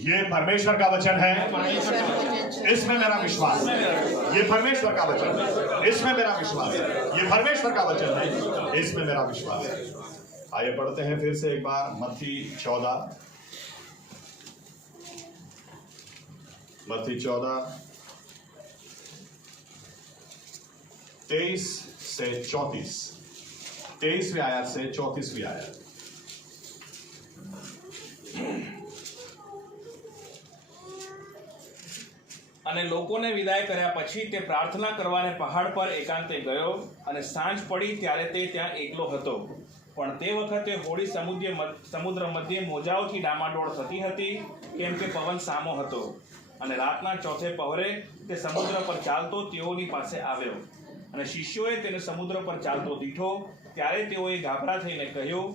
ये परमेश्वर का वचन है, इसमें मेरा विश्वास है। ये परमेश्वर का वचन है, इसमें मेरा विश्वास है। ये परमेश्वर का वचन है, इसमें मेरा विश्वास है। आइए पढ़ते हैं फिर से एक बार मत्ती 14 23 से 34, 23वीं आयत से 34वीं आयत। અને લોકોને વિદાય કર્યા પછી તે પ્રાર્થના કરવાને પહાડ પર એકાંતે ગયો અને સાંજ પડી ત્યારે તે ત્યાં એકલો હતો. પણ તે વખતે હોડી સમુદ્ર મધ્યે મોજાઓથી ડામાડોળ થતી હતી, કેમ કે પવન સામો હતો. અને રાતના ચોથે પહોરે તે સમુદ્ર પર ચાલતો તેઓની પાસે આવ્યો. અને શિષ્યોએ તેને સમુદ્ર પર ચાલતો દીઠો ત્યારે તેઓએ ગાભરા થઈને કહ્યું,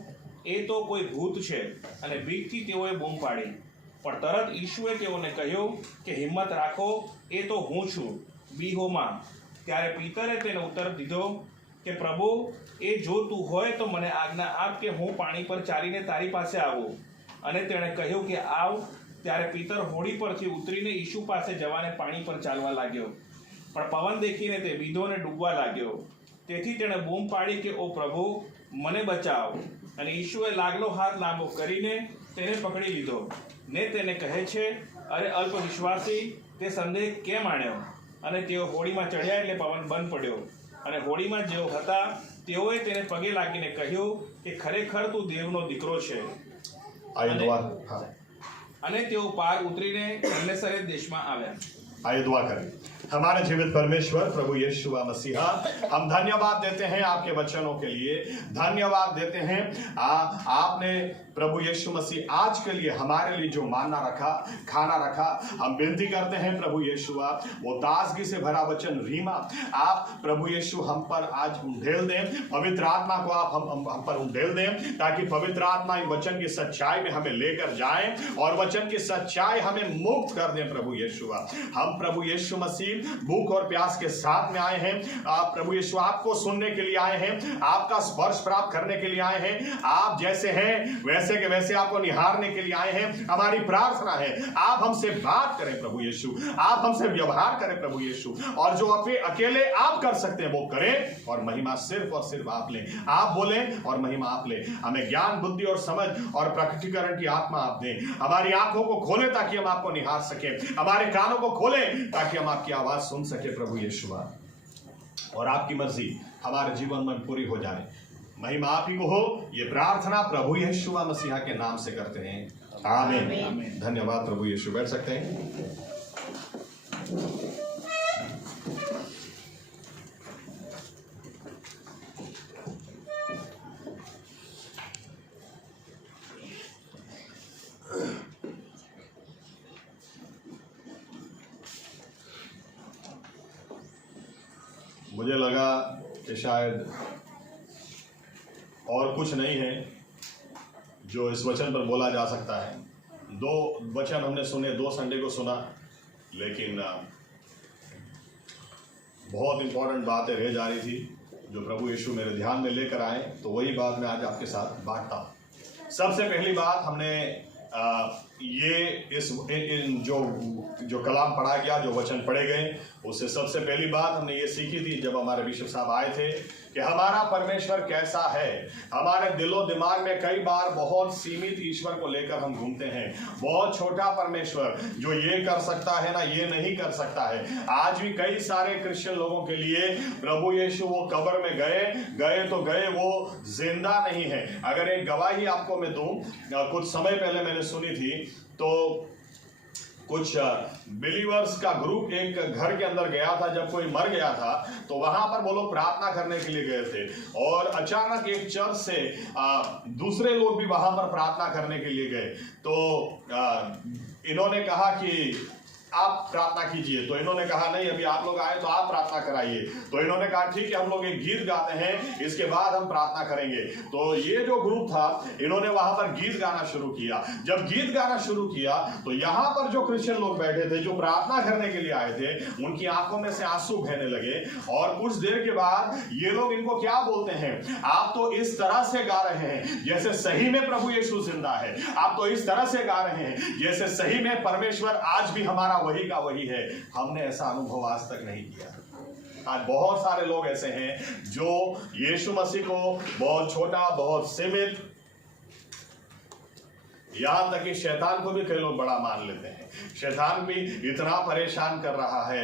એ તો કોઈ ભૂત છે. અને બીકથી તેઓએ બૂમ પાડી. પણ તરત ઈશુએ તેઓને કહ્યું કે હિંમત રાખો, એ તો હું છું, બીહોમાં. ત્યારે પીતરે તેને ઉત્તર દીધો કે પ્રભુ, એ જો તું હોય તો મને આજ્ઞા આપ કે હું પાણી પર ચાલીને તારી પાસે આવું. અને તેણે કહ્યું કે આવ. ત્યારે પીતર હોડી પરથી ઉતરીને ઈશુ પાસે જવાને પાણી પર ચાલવા લાગ્યો. પણ પવન દેખીને તે બીધો ને ડૂબવા લાગ્યો. તેથી તેણે બૂમ પાડી કે ઓ પ્રભુ, મને બચાવ. અને ઈશુએ લાગલો હાથ લાંબો કરીને તેને પકડી લીધો ને તેને કહે છે, અરે અલ્પ વિશ્વાસી, તે સંદેહ કેમ આણ્યો? અને તેઓ હોડીમાં ચડ્યા એટલે પવન બંધ પડ્યો. અને હોડીમાં જેઓ હતા તેઓએ તેને પગે લાગીને કહ્યું કે ખરેખર તું દેવનો દીકરો છે. અને તેઓ પાર ઉતરીને ગન્નેસરેત દેશમાં આવ્યા. आइए दुआ करें। हमारे जीवित परमेश्वर प्रभु यीशु मसीहा, हम धन्यवाद देते हैं आपके वचनों के लिए, धन्यवाद देते हैं आपने प्रभु यीशु मसीह आज के लिए हमारे लिए जो मानना रखा, खाना रखा। हम विनती करते हैं प्रभु यीशु, वो ताजगी से भरा वचन रीमा आप प्रभु यीशु हम पर आज उंडेल दें, पवित्र आत्मा को आप हम पर उंडेल दें, ताकि पवित्र आत्मा इस वचन की सच्चाई में हमें लेकर जाए और वचन की सच्चाई हमें मुक्त कर दें। प्रभु यीशु, हम प्रभु यीशु मसीह भूख और प्यास के साथ में आए हैं। आप प्रभु यीशु आपको सुनने के लिए आए हैं, आपका स्पर्श प्राप्त करने के लिए आए हैं। आप जैसे हैं वैसे के वैसे आपको निहारने के लिए आए हैं। हमारी प्रार्थना है आप हमसे बात करें प्रभु यीशु, आप हमसे व्यवहार करें प्रभु यीशु, और जो अकेले आप कर सकते हैं वो करें, और महिमा सिर्फ और सिर्फ आप लें। आप बोलें और महिमा आप लें। हमें ज्ञान, बुद्धि और समझ और प्रकटीकरण की आत्मा आप दें। हमारी आंखों को खोलें ताकि हम आपको निहार सकें, हमारे कानों को खोलें ताकि हम आपकी आवाज सुन सके प्रभु यीशु, और आपकी मर्जी हमारे जीवन में पूरी हो जाए। महिमा आप ही को हो। ये प्रार्थना प्रभु यीशु मसीहा के नाम से करते हैं, आमीन। धन्यवाद प्रभु यीशु। बैठ सकते हैं। मुझे लगा कि शायद और कुछ नहीं है जो इस वचन पर बोला जा सकता है। दो वचन हमने सुने, 2 संडे को सुना, लेकिन बहुत इंपॉर्टेंट बातें रह जा रही थी जो प्रभु यीशु मेरे ध्यान में लेकर आए, तो वही बात मैं आज आपके साथ बांटता हूँ। सबसे पहली बात हमने जो कलाम पढ़ा गया, जो वचन पढ़े गए, उससे सबसे पहली बात हमने ये सीखी थी जब हमारे बिशप साहब आए थे कि हमारा परमेश्वर कैसा है। हमारे दिलो दिमाग में कई बार बहुत सीमित ईश्वर को लेकर हम घूमते हैं, बहुत छोटा परमेश्वर जो ये कर सकता है ना, ये नहीं कर सकता है। आज भी कई सारे क्रिश्चियन लोगों के लिए प्रभु यीशु वो कब्र में गए तो गए, वो जिंदा नहीं है। अगर एक गवाही आपको मैं दूं, कुछ समय पहले मैंने सुनी थी, तो कुछ बिलीवर्स का ग्रुप एक घर के अंदर गया था। जब कोई मर गया था तो वहां पर वो लोग प्रार्थना करने के लिए गए थे, और अचानक एक चर्च से दूसरे लोग भी वहां पर प्रार्थना करने के लिए गए। तो इन्होंने कहा कि आप प्रार्थना कीजिए। तो इन्होंने कहा नहीं, अभी आप लोग आए तो आप प्रार्थना कराइए। तो इन्होंने कहा ठीक है, हम लोग एक गीत गाते हैं, इसके बाद हम प्रार्थना करेंगे। तो ये जो ग्रुप था, इन्होंने वहां पर गीत गाना शुरू किया। जब गीत गाना शुरू किया तो यहां पर जो क्रिश्चियन लोग बैठे थे, जो प्रार्थना करने के लिए आए थे, उनकी आंखों में से आंसू बहने लगे। और कुछ देर के बाद ये लोग इनको क्या बोलते हैं, आप तो इस तरह से गा रहे हैं जैसे सही में प्रभु यीशु जिंदा है। आप तो इस तरह से गा रहे हैं जैसे सही में परमेश्वर आज भी हमारा वही का वही है। हमने ऐसा अनुभव आज तक नहीं किया। आज बहुत सारे लोग ऐसे हैं जो यीशु मसीह को बहुत छोटा, बहुत सीमित, यहां तक कि शैतान को भी कई लोग बड़ा मान लेते हैं। शैतान भी इतना परेशान कर रहा है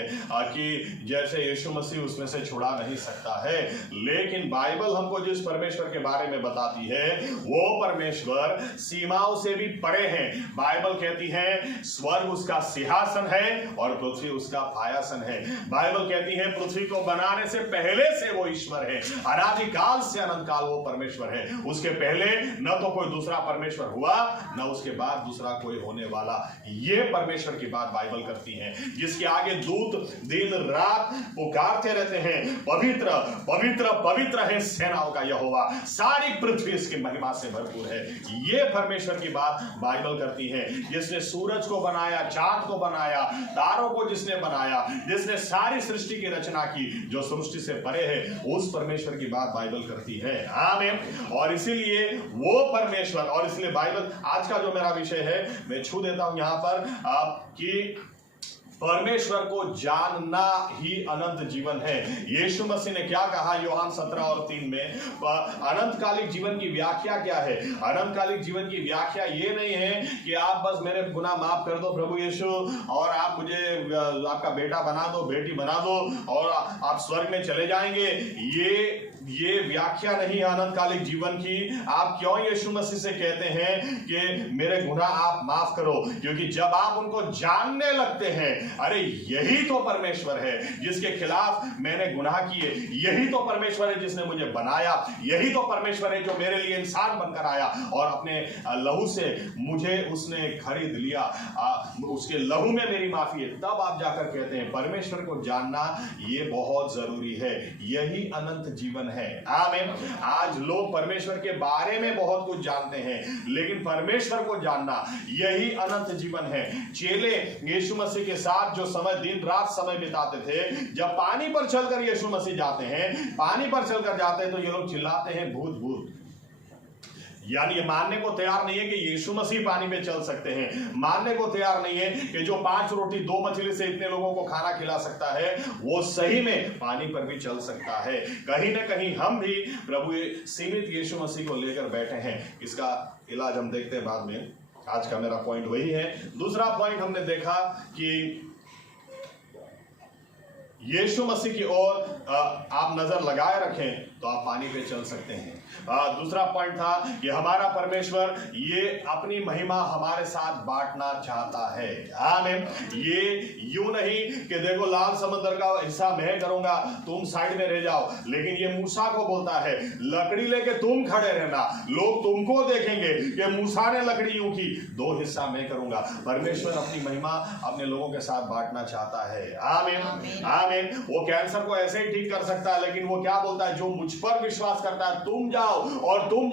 कि जैसे यीशु मसीह उसमें से छुड़ा नहीं सकता है। लेकिन बाइबल हमको जिस परमेश्वर के बारे में बताती है, वो परमेश्वर सीमाओं से भी परे है। बाइबल कहती है स्वर्ग उसका सिंहासन है और पृथ्वी उसका पायासन है। बाइबल कहती है पृथ्वी को बनाने से पहले से वो ईश्वर है, अनादिकाल से अनंत काल वो परमेश्वर है। उसके पहले न तो कोई दूसरा परमेश्वर हुआ, न उसके बाद दूसरा कोई होने वाला। ये परमेश्वर की बात बाइबल करती है, जिसके आगे दूत दिन रात पुकारते रहते हैं, पवित्र पवित्र पवित्र है सेनाओं का यहोवा, सारी पृथ्वी इसकी महिमा से भरपूर है। ये परमेश्वर की बात बाइबल करती है। जिसने सूरज को बनाया, चांद को बनाया, तारों को जिसने बनाया, जिसने सारी सृष्टि की रचना की, जो सृष्टि से परे है, उस परमेश्वर की बात बाइबल करती है। आमीन। और इसीलिए वो परमेश्वर, और इसलिए बाइबल, आज का जो मेरा विषय है, मैं छू देता हूं यहां पर कि परमेश्वर को जानना ही अनंत जीवन है। यीशु मसीह ने क्या कहा यूहन्ना 17:3 में, अनंतकालिक जीवन की व्याख्या क्या है? अनंतकालिक जीवन की व्याख्या ये नहीं है कि आप बस मेरे गुनाह माफ कर दो प्रभु यीशु, और आप मुझे आपका बेटा बना दो, बेटी बना दो, और आप स्वर्ग में चले जाएंगे। ये व्याख्या नहीं है अनंतकालिक जीवन की। आप क्यों यीशु मसीह से कहते हैं कि मेरे गुनाह आप माफ करो? क्योंकि जब आप उनको जानने लगते हैं, अरे यही तो परमेश्वर है जिसके खिलाफ मैंने गुनाह किए, यही तो परमेश्वर है जिसने मुझे बनाया, यही तो परमेश्वर है जो मेरे लिए इंसान बनकर आया और अपने लहू से मुझे उसने खरीद लिया, उसके लहू में मेरी माफी है। तब आप जाकर कहते हैं परमेश्वर को जानना ये बहुत जरूरी है, यही अनंत जीवन है। आमीन। आज लोग परमेश्वर के बारे में बहुत कुछ जानते हैं, लेकिन परमेश्वर को जानना यही अनंत जीवन है। चेले यीशु मसीह के साथ जो समय दिन रात समय बिताते थे, जब पानी पर चलकर यीशु मसीह जाते हैं, पानी पर चलकर जाते हैं, तो ये लोग चिल्लाते हैं भूत भूत। यानी ये मानने को तैयार नहीं है कि यीशु मसीह पानी पे चल सकते हैं, मानने को तैयार नहीं है कि जो 5 रोटी 2 मछली से इतने लोगों को खाना खिला सकता है, वो सही में पानी पर भी चल सकता है। कहीं ना कहीं हम भी प्रभु सीमित यीशु मसीह को लेकर बैठे हैं। इसका इलाज हम देखते हैं बाद में। आज का मेरा पॉइंट वही है। दूसरा पॉइंट हमने देखा कि यीशु मसीह की ओर आप नजर लगाए रखें तो आप पानी पे चल सकते हैं। दूसरा पॉइंट था कि हमारा परमेश्वर ये अपनी महिमा हमारे साथ बांटना चाहता है। आमीन। ये यूं नहीं कि देखो लाल समुद्र का हिस्सा मैं करूंगा, तुम साइड में रह जाओ, लेकिन ये मूसा को बोलता है लकड़ी लेके तुम खड़े रहना, लोग तुमको देखेंगे कि मूसा ने लकड़ी यूं की, 2 हिस्सा मैं करूंगा। परमेश्वर अपनी महिमा अपने लोगों के साथ बांटना चाहता है। आमीन। आमीन। वो कैंसर को ऐसे ही ठीक कर सकता है, लेकिन वो क्या बोलता है, जो मुझ पर विश्वास करता है तुम जाओ और तुम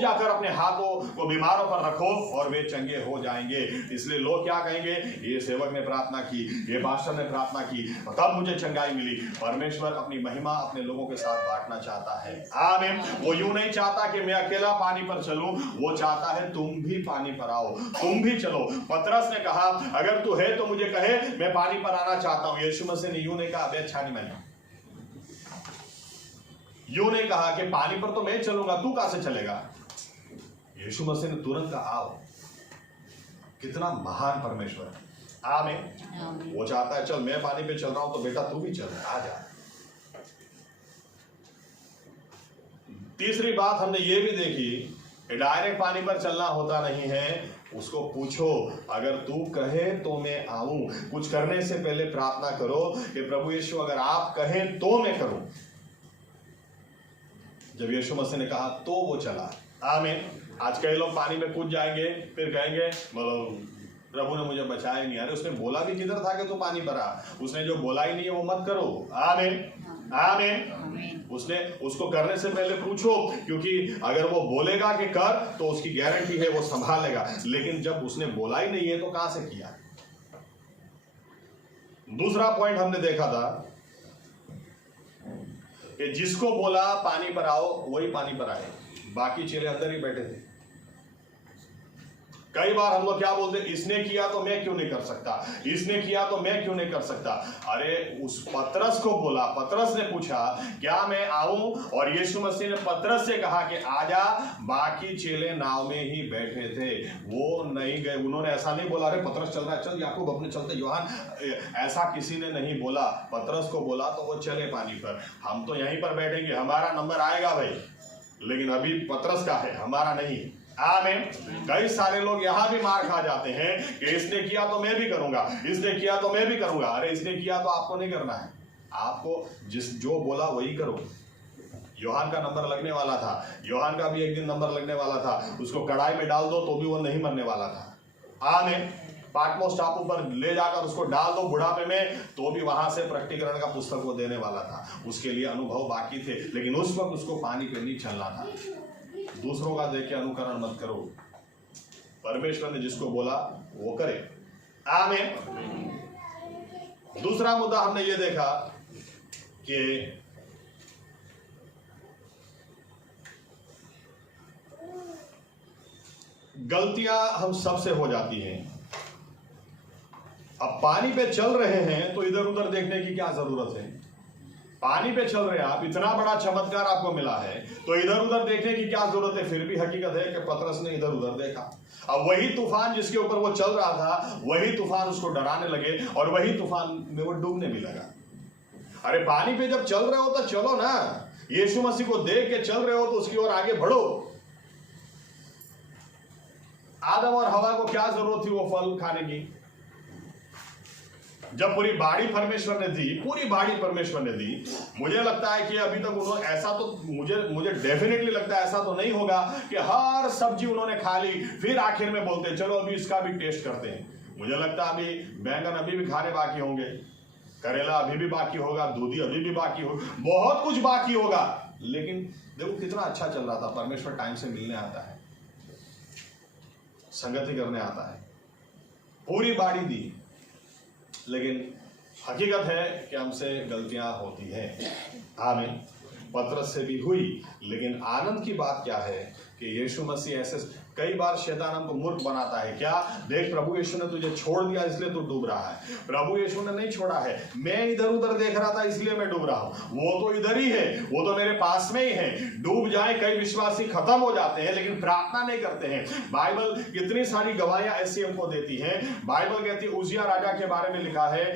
जाकर अपने हाथों को बीमारों पर रखो और वे चंगे हो जाएंगे। इसलिए लोग क्या कहेंगे, ये सेवक ने प्रार्थना की, ये पास्टर ने प्रार्थना की, तब मुझे चंगाई मिली। परमेश्वर अपनी महिमा अपने लोगों के साथ बांटना चाहता है। आमीन। वो यूं नहीं चाहता कि मैं अकेला पानी पर चलूं, वो चाहता है तुम भी पानी पर आओ, तुम भी चलो। पतरस ने कहा अगर तू है तो मुझे कहे, मैं पानी पर आना चाहता हूं। यीशु मसीह ने यूं नहीं कहा अबे अच्छा नहीं मैंने, यूं नहीं कहा कि पानी पर तो मैं चलूंगा, तू कहां से चलेगा। यीशु मसीह ने तुरंत कहा आओ। कितना महान परमेश्वर है। आमीन। वो चाहता है चल मैं पानी पे चल रहा हूं तो बेटा तू भी चल, आ जा। तीसरी बात हमने ये भी देखी कि डायरेक्ट पानी पर चलना होता नहीं है। उसको पूछो, अगर तू कहे तो मैं आऊं। कुछ करने से पहले प्रार्थना करो कि प्रभु यीशु अगर आप कहें तो मैं करूं। जब यीशु मसीह ने कहा तो वो चला। आमीन। आज कई लोग पानी में कूद जाएंगे, फिर कहेंगे प्रभु ने मुझे बचाया नहीं। अरे उसने बोला भी किधर था कि तू पानी भरा? उसने जो बोला ही नहीं है वो मत करो। आमीन आमीन। उसने उसको करने से पहले पूछो, क्योंकि अगर वो बोलेगा कि कर तो उसकी गारंटी है वो संभालेगा, लेकिन जब उसने बोला ही नहीं है तो कहां से किया? दूसरा पॉइंट हमने देखा था कि जिसको बोला पानी पर आओ वही पानी पर आए, बाकी चेले अंदर ही बैठे थे। कई बार हम लोग क्या बोलते, इसने किया तो मैं क्यों नहीं कर सकता, इसने किया तो मैं क्यों नहीं कर सकता। अरे उस पतरस को बोला, पतरस ने पूछा क्या मैं आऊं, और यीशु मसीह ने पतरस से कहा कि आजा। बाकी चेले नाव में ही बैठे थे, वो नहीं गए। उन्होंने ऐसा नहीं बोला अरे पतरस चल रहा है, चल याकूब अपने चलते, यूहन्ना, ऐसा किसी ने नहीं बोला। पतरस को बोला तो वो चले पानी पर। हम तो यहीं पर बैठेंगे, हमारा नंबर आएगा भाई, लेकिन अभी पतरस का है, हमारा नहीं। आमीन। कई सारे लोग यहां भी मार खा जाते हैं कि इसने किया तो मैं भी करूंगा, इसने किया तो मैं भी करूंगा। अरे इसने किया तो आपको नहीं करना है, आपको जो बोला वही करो। यूहन्ना का नंबर लगने वाला था, यूहन्ना का भी एक दिन नंबर लगने वाला था। उसको कढ़ाई में डाल दो तो भी वो नहीं मरने वाला था। आमीन। पाटमोस टापू पर ले जाकर उसको डाल दो बुढ़ापे में, तो भी वहां से प्रकटीकरण का पुस्तक वो देने वाला था। उसके लिए अनुभव बाकी थे, लेकिन उस वक्त उसको पानी पे नहीं चलना था। दूसरों का देख के अनुकरण मत करो, परमेश्वर ने जिसको बोला वो करे। आमीन। दूसरा मुद्दा हमने ये देखा कि गलतियां हम सबसे हो जाती हैं। अब पानी पे चल रहे हैं तो इधर उधर देखने की क्या जरूरत है? पानी पे चल रहे हैं आप, इतना बड़ा चमत्कार आपको मिला है तो इधर उधर देखने की क्या जरूरत है? फिर भी हकीकत है कि पतरस ने इधर उधर देखा। अब वही तूफान जिसके ऊपर वो चल रहा था, वही तूफान उसको डराने लगे और वही तूफान में वो डूबने भी लगा। अरे पानी पे जब चल रहे हो तो चलो ना, यीशु मसीह को देख के चल रहे हो तो उसकी ओर आगे बढ़ो। आदम और हवा को क्या जरूरत थी वो फल खाने की? जब पूरी बाड़ी परमेश्वर ने दी, पूरी बाड़ी परमेश्वर ने दी। मुझे लगता है कि अभी तक उन्होंने ऐसा तो मुझे डेफिनेटली लगता है ऐसा तो नहीं होगा कि हर सब्जी उन्होंने खा ली फिर आखिर में बोलते चलो अभी इसका भी टेस्ट करते हैं। मुझे लगता है अभी बैंगन अभी भी खाने बाकी होंगे, करेला अभी भी बाकी होगा, दूधी अभी भी बाकी होगा, बहुत कुछ बाकी होगा। लेकिन देखो कितना अच्छा चल रहा था। परमेश्वर टाइम से मिलने आता है, संगति करने आता है, पूरी बाड़ी दी। लेकिन हकीकत है कि हमसे गलतियां होती हैं। आमीन। पतरस से भी हुई, लेकिन आनंद की बात क्या है कि यीशु मसीह ऐसे कई बार शैतान हमको मूर्ख बनाता है। क्या देख, प्रभु यीशु ने तुझे छोड़ दिया इसलिए तू डूब रहा है। प्रभु यीशु ने नहीं छोड़ा है, मैं इधर उधर देख रहा था इसलिए मैं डूब रहा हूं। वो तो इधर ही है, वो तो मेरे पास में ही है। डूब जाए, कई विश्वासी खत्म हो जाते हैं लेकिन प्रार्थना नहीं करते हैं। बाइबल कितनी सारी गवाहियां ऐसी हमको देती है। बाइबल कहती है, उजिया राजा के बारे में लिखा है,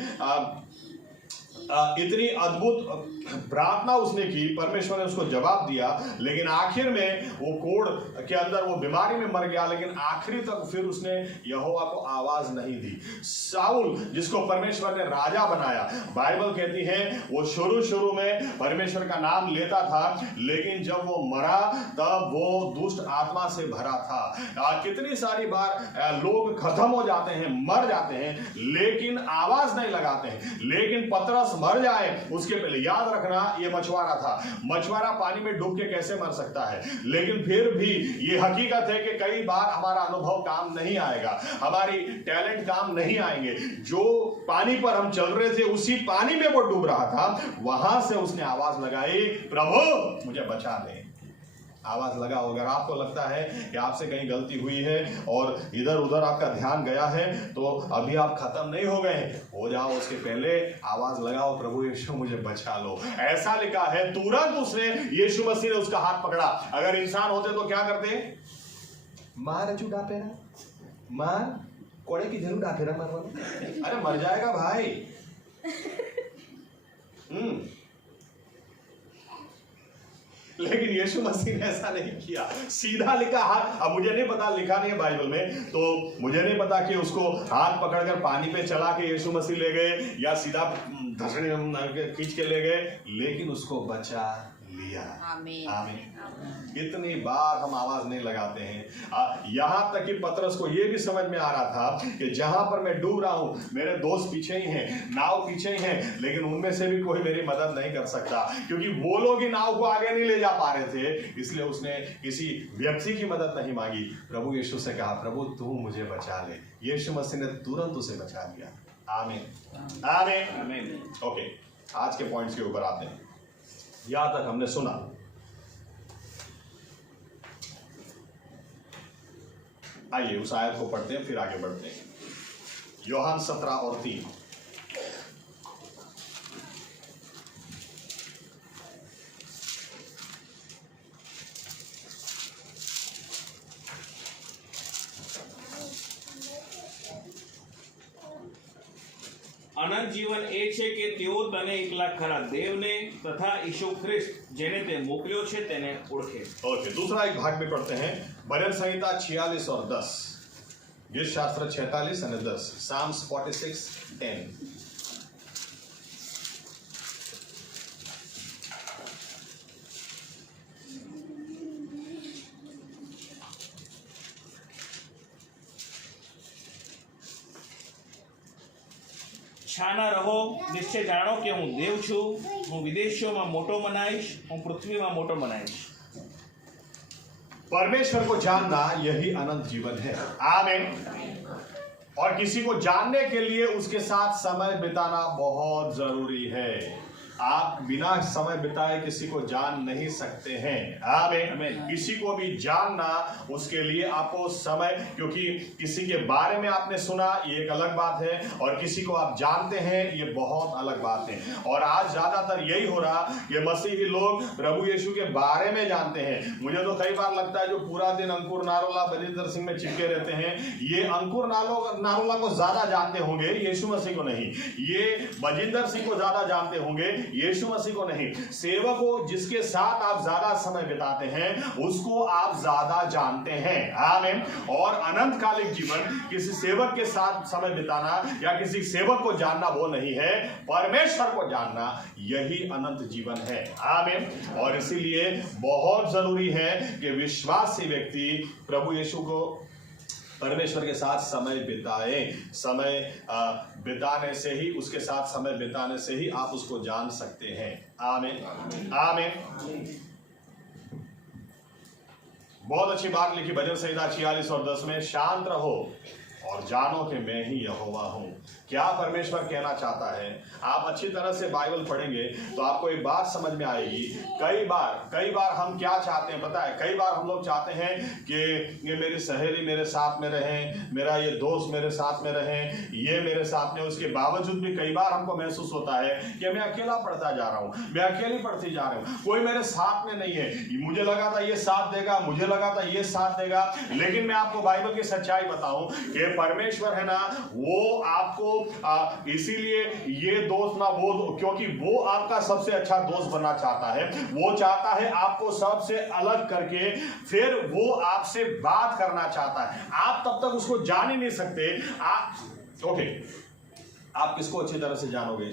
इतनी अद्भुत प्रार्थना उसने की, परमेश्वर ने उसको जवाब दिया, लेकिन आखिर में वो कोढ़ के अंदर वो बीमारी में मर गया। लेकिन आखिरी तक फिर उसने यहोवा को आवाज नहीं दी। साउल जिसको परमेश्वर ने राजा बनाया, बाइबल कहती है वो शुरू में परमेश्वर का नाम लेता था, लेकिन जब वो मरा तब वो दुष्ट आत्मा से भरा था। कितनी सारी बार लोग खत्म हो जाते हैं, मर जाते हैं, लेकिन आवाज नहीं लगाते हैं। लेकिन पतरस मर जाए उसके पहले, याद रखना ये मछुआरा था, मछुआरा पानी में डूब के कैसे मर सकता है। लेकिन फिर भी ये हकीकत है कि कई बार हमारा अनुभव काम नहीं आएगा, हमारी टैलेंट काम नहीं आएंगे। जो पानी पर हम चल रहे थे उसी पानी में वो डूब रहा था, वहां से उसने आवाज लगाई, प्रभु मुझे बचा ले। आवाज लगाओ। अगर आपको लगता है कि आपसे कहीं गलती हुई है और इधर उधर आपका ध्यान गया है तो अभी आप खत्म नहीं हो गए, हो जाओ। उसके पहले आवाज लगाओ, प्रभु यीशु मुझे बचा लो। ऐसा लिखा है, तुरंत उसने, यीशु मसीह ने उसका हाथ पकड़ा। अगर इंसान होते तो क्या करते? मार चुका पेरा, मार कोड़े की जरूर डाके रहा मारवा। अरे मर जाएगा भाई। लेकिन यीशु मसीह ने ऐसा नहीं किया, सीधा लिखा हाथ। अब मुझे नहीं पता, लिखा नहीं है बाइबल में, तो मुझे नहीं पता कि उसको हाथ पकड़कर पानी पे चला के यीशु मसीह ले गए या सीधा धसने खींच के ले गए, लेकिन उसको बचा लिया। आमीन। आमीन। कितनी बार हम आवाज नहीं लगाते हैं। यहां तक कि पतरस को यह भी समझ में आ रहा था कि जहां पर मैं डूब रहा हूं मेरे दोस्त पीछे ही हैं, नाव पीछे ही हैं, लेकिन उनमें से भी कोई मेरी मदद नहीं कर सकता, क्योंकि वो लोग ही नाव को आगे नहीं ले जा पा रहे थे। इसलिए उसने किसी व्यक्ति की मदद नहीं मांगी, प्रभु यीशु से कहा, प्रभु तू मुझे बचा ले। यीशु मसीह ने तुरंत उसे बचा लिया। आमीन। आमीन। आमीन। ओके, आज के पॉइंट्स के ऊपर आते हैं। यहां तक हमने सुना, आइए उस आयत को पढ़ते हैं, फिर आगे बढ़ते हैं। यूहन्ना 17 और 3। અનંત જીવન એ છે કે તેઓ તને એકલા ખરા દેવને તથા ઈસુ ખ્રિસ્ત જેને તે મોકલ્યો છે તેને ઓળખે। ओके, दूसरा एक भाग में पढ़ते हैं, भजन संहिता 46 और 10, गीत शास्त्र 46 और 10, साम्स 46:10। છાના રહો, નિશ્ચય જાણો કે હું દેવ છું, હું વિદેશીઓમાં મોટો મનાઈશ, હું પૃથ્વીમાં મોટો મનાઈશ। परमेश्वर को जानना यही अनंत जीवन है। आमीन। और किसी को जानने के लिए उसके साथ समय बिताना बहुत जरूरी है। आप बिना समय बिताए किसी को जान नहीं सकते हैं। आमीन। किसी को भी जानना, उसके लिए आपको समय, क्योंकि किसी के बारे में आपने सुना ये एक अलग बात है, और किसी को आप जानते हैं ये बहुत अलग बात है। और आज ज्यादातर यही हो रहा कि मसीही लोग प्रभु यीशु के बारे में जानते हैं। मुझे तो कई बार लगता है जो पूरा दिन अंकुर नारोला बलिंदर सिंह में चिपके रहते हैं, ये अंकुर नारोला को ज्यादा जानते होंगे, यीशु मसीह को नहीं। ये बजिंदर सिंह को ज्यादा जानते होंगे, यीशु मसीह को नहीं। सेवक को जिसके साथ आप ज्यादा समय बिताते हैं उसको आप ज्यादा जानते हैं। आमीन। और अनंतकालिक जीवन किसी सेवक के साथ समय बिताना या किसी सेवक को जानना वो नहीं है, परमेश्वर को जानना यही अनंत जीवन है। आमीन। और इसीलिए बहुत जरूरी है कि विश्वासी व्यक्ति प्रभु यीशु को, परमेश्वर के साथ समय बिताए। समय बिताने से ही, उसके साथ समय बिताने से ही आप उसको जान सकते हैं। आमीन। आमीन। बहुत अच्छी बात लिखी भजन संहिता 46 और 10 में, शांत रहो और जानो कि मैं ही यहोवा हूं। क्या परमेश्वर कहना चाहता है? आप अच्छी तरह से बाइबल पढ़ेंगे तो आपको एक बात समझ में आएगी। कई बार हम क्या चाहते हैं पता है? कई बार हम लोग चाहते हैं कि ये मेरी सहेली मेरे साथ में रहे, मेरा ये दोस्त मेरे साथ में रहे, ये मेरे साथ में। उसके बावजूद भी कई बार हमको महसूस होता है कि मैं अकेला पढ़ता जा रहा हूं, मैं अकेली पढ़ती जा रही हूं, कोई मेरे साथ में नहीं है। मुझे लगा था ये साथ देगा, मुझे लगा था ये साथ देगा, लेकिन मैं आपको बाइबल की सच्चाई बताऊं कि परमेश्वर है ना, वो आपको इसीलिए ये दोस्त ना वो, क्योंकि वो आपका सबसे अच्छा दोस्त बनना चाहता है। वो चाहता है आपको सबसे अलग करके फिर वो आपसे बात करना चाहता है। आप तब तक उसको जान ही नहीं सकते। आप किसको अच्छी तरह से जानोगे?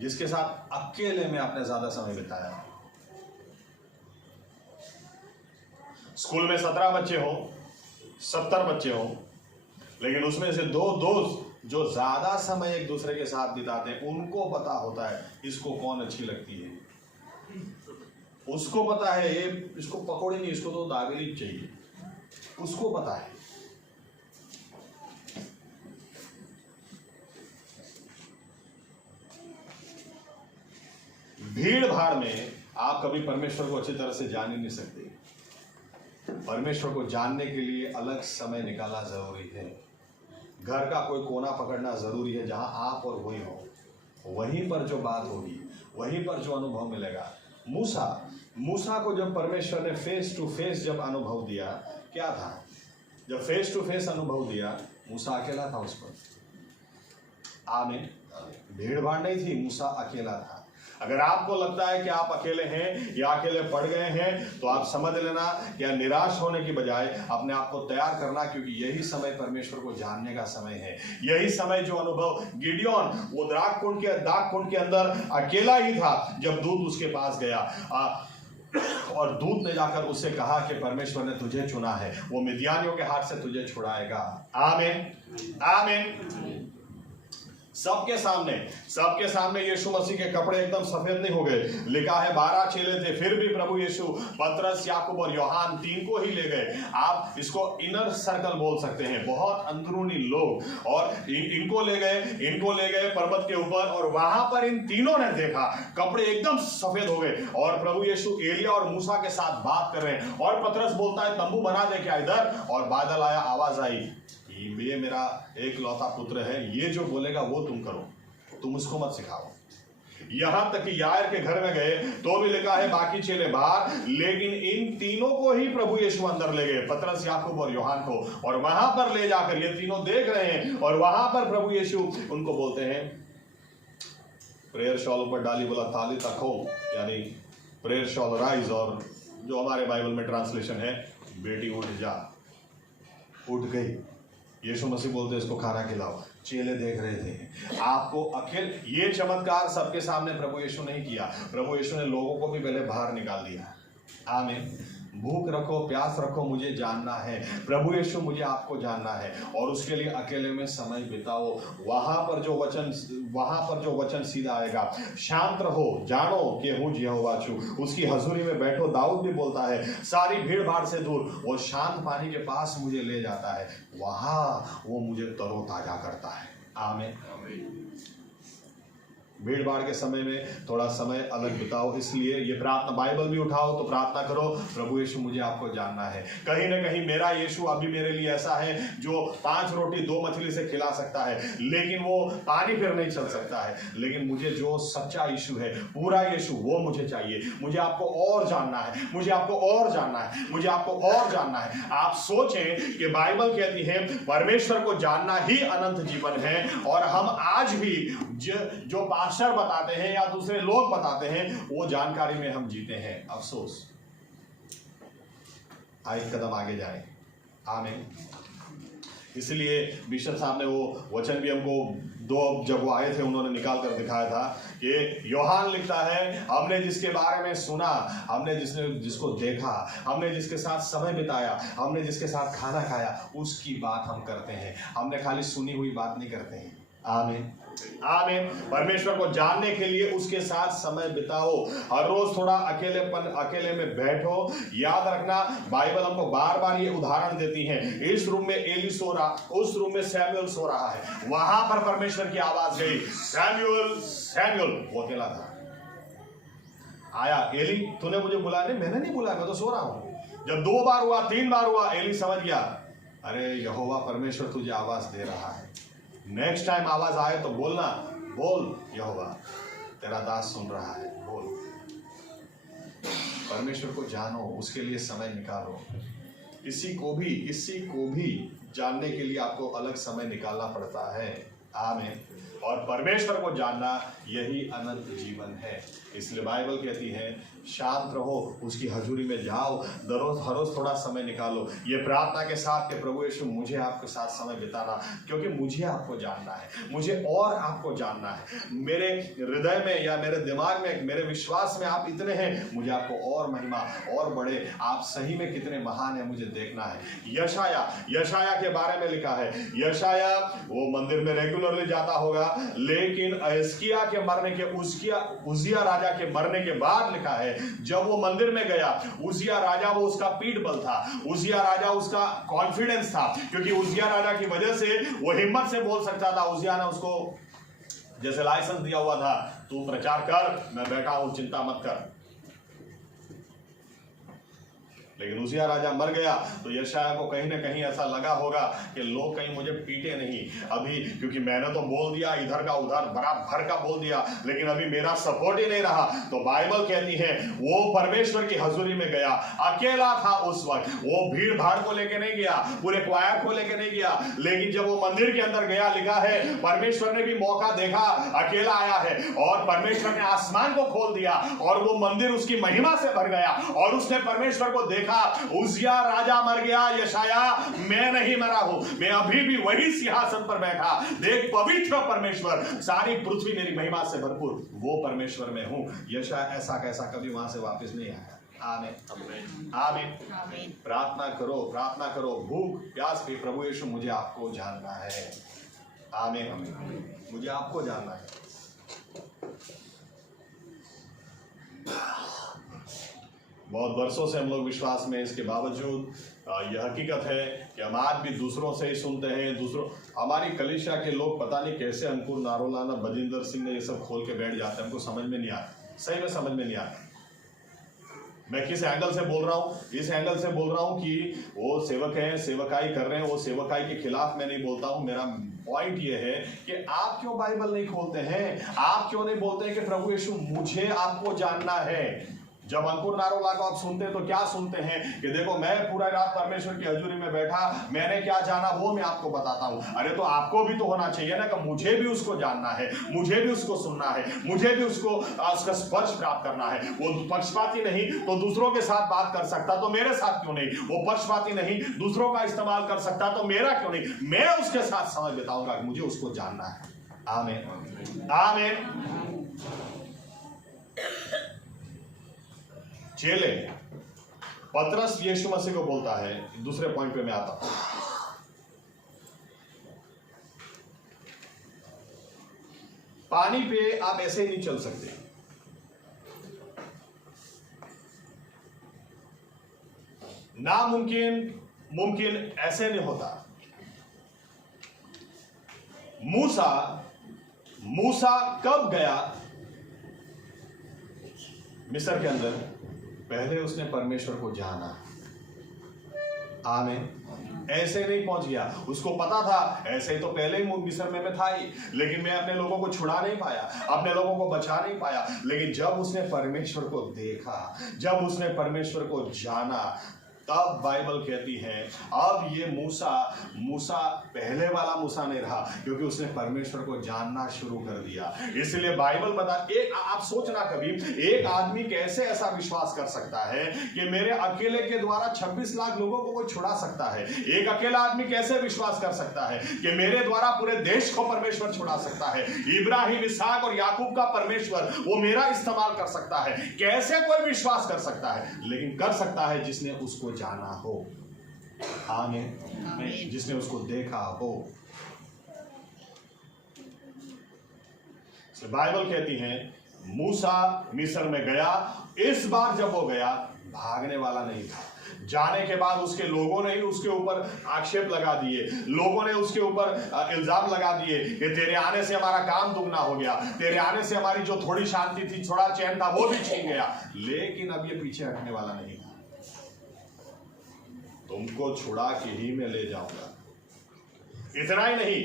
जिसके साथ अकेले में आपने ज्यादा समय बिताया। स्कूल में 17 बच्चे हो, 70 बच्चे हो, लेकिन उसमें से 2 दोस्त जो ज्यादा समय एक दूसरे के साथ बिताते हैं, उनको पता होता है इसको कौन अच्छी लगती है, उसको पता है ये इसको पकौड़ी नहीं, इसको तो दाबेली चाहिए, उसको पता है। भीड़ भाड़ में आप कभी परमेश्वर को अच्छी तरह से जान ही नहीं सकते। परमेश्वर को जानने के लिए अलग समय निकालना जरूरी है। घर का कोई कोना पकड़ना जरूरी है जहां आप और वही हो। वहीं पर जो बात होगी, वहीं पर जो अनुभव मिलेगा। मूसा को जब परमेश्वर ने फेस टू फेस जब अनुभव दिया, क्या था? जब फेस टू फेस अनुभव दिया, मूसा अकेला था उस पर। आमीन। भीड़ भाड़ नहीं थी, मूसा अकेला था। अगर आपको लगता है कि आप अकेले हैं या अकेले पड़ गए हैं तो आप समझ लेना या निराश होने की बजाय अपने आप को तैयार करना, क्योंकि यही समय परमेश्वर को जानने का समय है। यही समय जो अनुभव गिडियोन वो दाग कुंड के अंदर अकेला ही था जब दूत उसके पास गया और दूत ने जाकर उससे कहा कि परमेश्वर ने तुझे चुना है, वो मिद्यानियों के हाथ से तुझे छुड़ाएगा। आमीन आमीन। सबके सामने यीशु मसीह के कपड़े एकदम सफेद नहीं हो गए। लिखा है 12 चेले थे, फिर भी प्रभु यीशु पतरस, याकूब और यूहन्ना 3 को ही ले गए। आप इसको इनर सर्कल बोल सकते हैं, बहुत अंदरूनी लोग, और इनको ले गए पर्वत के ऊपर, और वहां पर इन तीनों ने देखा कपड़े एकदम सफेद हो गए और प्रभु यीशु एलिया और मूसा के साथ बात कर रहे हैं। और पतरस बोलता है तंबू बना दे क्या इधर, और बादल आया, आवाज आई, ये मेरा एक लौता पुत्र है, ये जो बोलेगा वो तुम करो, तुम उसको मत सिखाओ। यहां तक कि यायर के घर में गए तो भी लिखा है बाकी चेले बाहर, लेकिन इन तीनों को ही प्रभु यीशु अंदर ले गए, पतरस, याकूब और यूहन्ना को, और वहां पर ले जाकर ये तीनों देख रहे हैं, और वहां पर प्रभु यीशु उनको बोलते हैं, प्रेयर शॉल ऊपर डाली, बोला तालिता कूम, यानी प्रेयर शॉल राइज, और जो हमारे बाइबल में ट्रांसलेशन है बेटी उठ जा, उठ गई। यीशु मसीह बोलते इसको खाना खिलाओ। चेले देख रहे थे। आपको अकेले, ये चमत्कार सबके सामने प्रभु यीशु नहीं किया, प्रभु यीशु ने लोगों को भी पहले बाहर निकाल दिया। आमीन। भूख रखो, प्यास रखो, मुझे जानना है, प्रभु यीशु मुझे आपको जानना है, और उसके लिए अकेले में समय बिताओ। वहां पर जो वचन सीधा आएगा, शांत रहो, जानो कि हूँ यहोवा छू, उसकी हजूरी में बैठो। दाऊद भी बोलता है सारी भीड़ भाड़ से दूर वो शांत पानी के पास मुझे ले जाता है, वहां वो मुझे तरोताजा करता है। आमीन। भीड़ भाड़ के समय में थोड़ा समय अलग बिताओ। इसलिए ये प्रार्थना, बाइबल भी उठाओ तो प्रार्थना करो, प्रभु यीशु मुझे आपको जानना है। कहीं ना कहीं मेरा यीशु अभी मेरे लिए ऐसा है जो 5 रोटी 2 मछली से खिला सकता है, लेकिन वो पानी फिर नहीं चल सकता है। लेकिन मुझे जो सच्चा यीशु है, पूरा यीशु, वो मुझे चाहिए। मुझे आपको और जानना है, मुझे आपको और जानना है, मुझे आपको और जानना है। आप सोचें कि बाइबल कहती है परमेश्वर को जानना ही अनंत जीवन है, और हम आज भी जो पास्टर बताते हैं या दूसरे लोग बताते हैं वो जानकारी में हम जीते हैं। अफसोस। एक कदम आगे जाए। आमीन। इसलिए बिशप साहब ने वो वचन भी हमको जब वो आए थे उन्होंने निकाल कर दिखाया था कि यूहन्ना लिखता है, हमने जिसके बारे में सुना, हमने जिसको देखा, हमने जिसके साथ समय बिताया, हमने जिसके साथ खाना खाया, उसकी बात हम करते हैं। हमने खाली सुनी हुई बात नहीं करते हैं। आमीन आमीन। परमेश्वर को जानने के लिए उसके साथ समय बिताओ। हर रोज थोड़ा अकेले में बैठो। याद रखना, बाइबल हमको बार बार ये उदाहरण देती है। इस रूम में एली सो रहा, उस रूम में सैमुअल सो रहा है। वहां पर परमेश्वर की आवाज गई, सैमुअल सैमुअल। वो अकेला था। आया, एली तूने मुझे बुलाया? नहीं, मैंने नहीं बुलाया, मैं तो सो रहा हूं। जब 2 बार हुआ, 3 बार हुआ, एली समझ गया, अरे यहोवा परमेश्वर तुझे आवाज दे रहा है। नेक्स्ट टाइम आवाज आए तो बोलना, बोल यहोवा तेरा दास सुन रहा है, बोल। परमेश्वर को जानो, उसके लिए समय निकालो। इसी को भी जानने के लिए आपको अलग समय निकालना पड़ता है। आमीन। और परमेश्वर को जानना यही अनंत जीवन है। इसलिए बाइबल कहती है शांत रहो, उसकी हजूरी में जाओ, हर रोज थोड़ा समय निकालो, ये प्रार्थना के साथ कि प्रभु यीशु मुझे आपके साथ समय बिताना, क्योंकि मुझे आपको जानना है, मुझे और आपको जानना है। मेरे हृदय में या मेरे दिमाग में, मेरे विश्वास में आप इतने हैं, मुझे आपको और महिमा और बड़े, आप सही में कितने महान है मुझे देखना है। यशाया के बारे में लिखा है, यशाया वो मंदिर में रेगुलरली जाता होगा, लेकिन हिजकिय्याह के मरने के, उजिया राजा के मरने के बाद लिखा है जब वो मंदिर में गया, उजिया राजा वो उसका पीठ बल था, उजिया राजा उसका कॉन्फिडेंस था, क्योंकि उजिया राजा की वजह से वो हिम्मत से बोल सकता था। उजिया ने उसको जैसे लाइसेंस दिया हुआ था, तू प्रचार कर, मैं बैठा हूं, चिंता मत कर। लेकिन उजिया राजा मर गया तो यशायाह को कहीं ना कहीं ऐसा लगा होगा कि लोग कहीं मुझे पीटे नहीं अभी, क्योंकि मैंने तो बोल दिया इधर का उधर बराबर का बोल दिया, लेकिन अभी मेरा सपोर्ट ही नहीं रहा। तो बाइबल कहती है वो परमेश्वर की हजूरी में गया, अकेला था उस वक्त, वो भीड़ भाड़ को लेके नहीं गया, पूरे क्वायर को लेके नहीं गया, लेकिन जब वो मंदिर के अंदर गया, लिखा है परमेश्वर ने भी मौका देखा, अकेला आया है और परमेश्वर ने आसमान को खोल दिया और वो मंदिर उसकी महिमा से भर गया और उसने परमेश्वर को देखा। उजिया राजा मर गया, यशायाह मैं नहीं मरा हूं, मैं अभी भी वही सिंहासन पर बैठा, देख पवित्र परमेश्वर, सारी पृथ्वी मेरी महिमा से भरपूर, वो परमेश्वर में हूं। यशायाह ऐसा कैसा कभी वहां से वापस नहीं आया। आमीन आमीन। प्रार्थना करो, भूख प्यास भी, प्रभु यीशु मुझे आपको जानना है। आमीन, मुझे आपको जानना है। बहुत वर्षों से हम लोग विश्वास में, इसके बावजूद यह हकीकत है कि हम आज भी दूसरों से ही सुनते हैं। हमारी कलीसिया के लोग पता नहीं कैसे अंकुर नारोलाना, बजिंदर सिंह ने ये सब खोल के बैठ जाते हैं, हमको समझ में नहीं आता, सही में समझ में नहीं आता। मैं किस एंगल से बोल रहा हूँ? इस एंगल से बोल रहा हूँ कि वो सेवक हैं, सेवकाई कर रहे हैं, वो सेवकाई के खिलाफ मैं नहीं बोलता हूँ। मेरा पॉइंट ये है कि आप क्यों बाइबल नहीं खोलते हैं? आप क्यों नहीं बोलते हैं कि प्रभु यीशु मुझे आपको जानना है? जब अंकुर नारोला को आप सुनते हैं तो क्या सुनते हैं कि देखो मैं पूरा रात परमेश्वर की हजूरी में बैठा, मैंने क्या जाना वो मैं आपको बताता हूं। अरे तो आपको भी तो होना चाहिए ना कि मुझे भी उसको जानना है, मुझे भी उसको सुनना है, मुझे भी उसका स्पर्श प्राप्त करना है। वो पक्षपाती नहीं तो दूसरों के साथ बात कर सकता, तो मेरे साथ क्यों नहीं? वो पक्षपाती नहीं, दूसरों का इस्तेमाल कर सकता, तो मेरा क्यों नहीं? मैं उसके साथ समय बिताऊंगा, मुझे उसको जानना है। आमीन आमीन। चेले, पतरस यीशु मसीह को बोलता है, दूसरे पॉइंट पे मैं आता हूं। पानी पे आप ऐसे ही नहीं चल सकते। नामुमकिन मुमकिन ऐसे नहीं होता। मूसा कब गया मिस्र के अंदर? पहले उसने परमेश्वर को जाना। आमीन। ऐसे नहीं पहुंच गया, उसको पता था ऐसे ही तो पहले ही मिस्र में था ही, लेकिन मैं अपने लोगों को छुड़ा नहीं पाया, अपने लोगों को बचा नहीं पाया। लेकिन जब उसने परमेश्वर को देखा, जब उसने परमेश्वर को जाना, तब बाइबल कहती है अब ये मूसा पहले वाला मूसा नहीं रहा, क्योंकि उसने परमेश्वर को जानना शुरू कर दिया। इसलिए बाइबल बता, आप सोचना कभी एक आदमी कैसे ऐसा विश्वास कर सकता है कि मेरे अकेले के द्वारा 26 लाख लोगों को वो छुड़ा सकता है? एक अकेला आदमी कैसे विश्वास कर सकता है कि मेरे द्वारा पूरे देश को परमेश्वर छुड़ा सकता है? इब्राहिम, इसहाक और याकूब का परमेश्वर वो मेरा इस्तेमाल कर सकता है। कैसे कोई विश्वास कर सकता है? लेकिन कर सकता है जिसने उसको जाना हो। आमीन। जिसने उसको देखा हो। बाइबल कहती है मूसा मिस्र में गया। इस बार जब वो गया, भागने वाला नहीं था। जाने के बाद उसके लोगों ने ही उसके ऊपर आक्षेप लगा दिए, लोगों ने उसके ऊपर इल्जाम लगा दिए कि तेरे आने से हमारा काम दुगना हो गया, तेरे आने से हमारी जो थोड़ी शांति थी, थोड़ा चैन था, वो भी छीन गया। लेकिन अब ये पीछे हटने वाला नहीं था। तुमको छुड़ा के ही मैं ले जाऊंगा। इतना ही नहीं,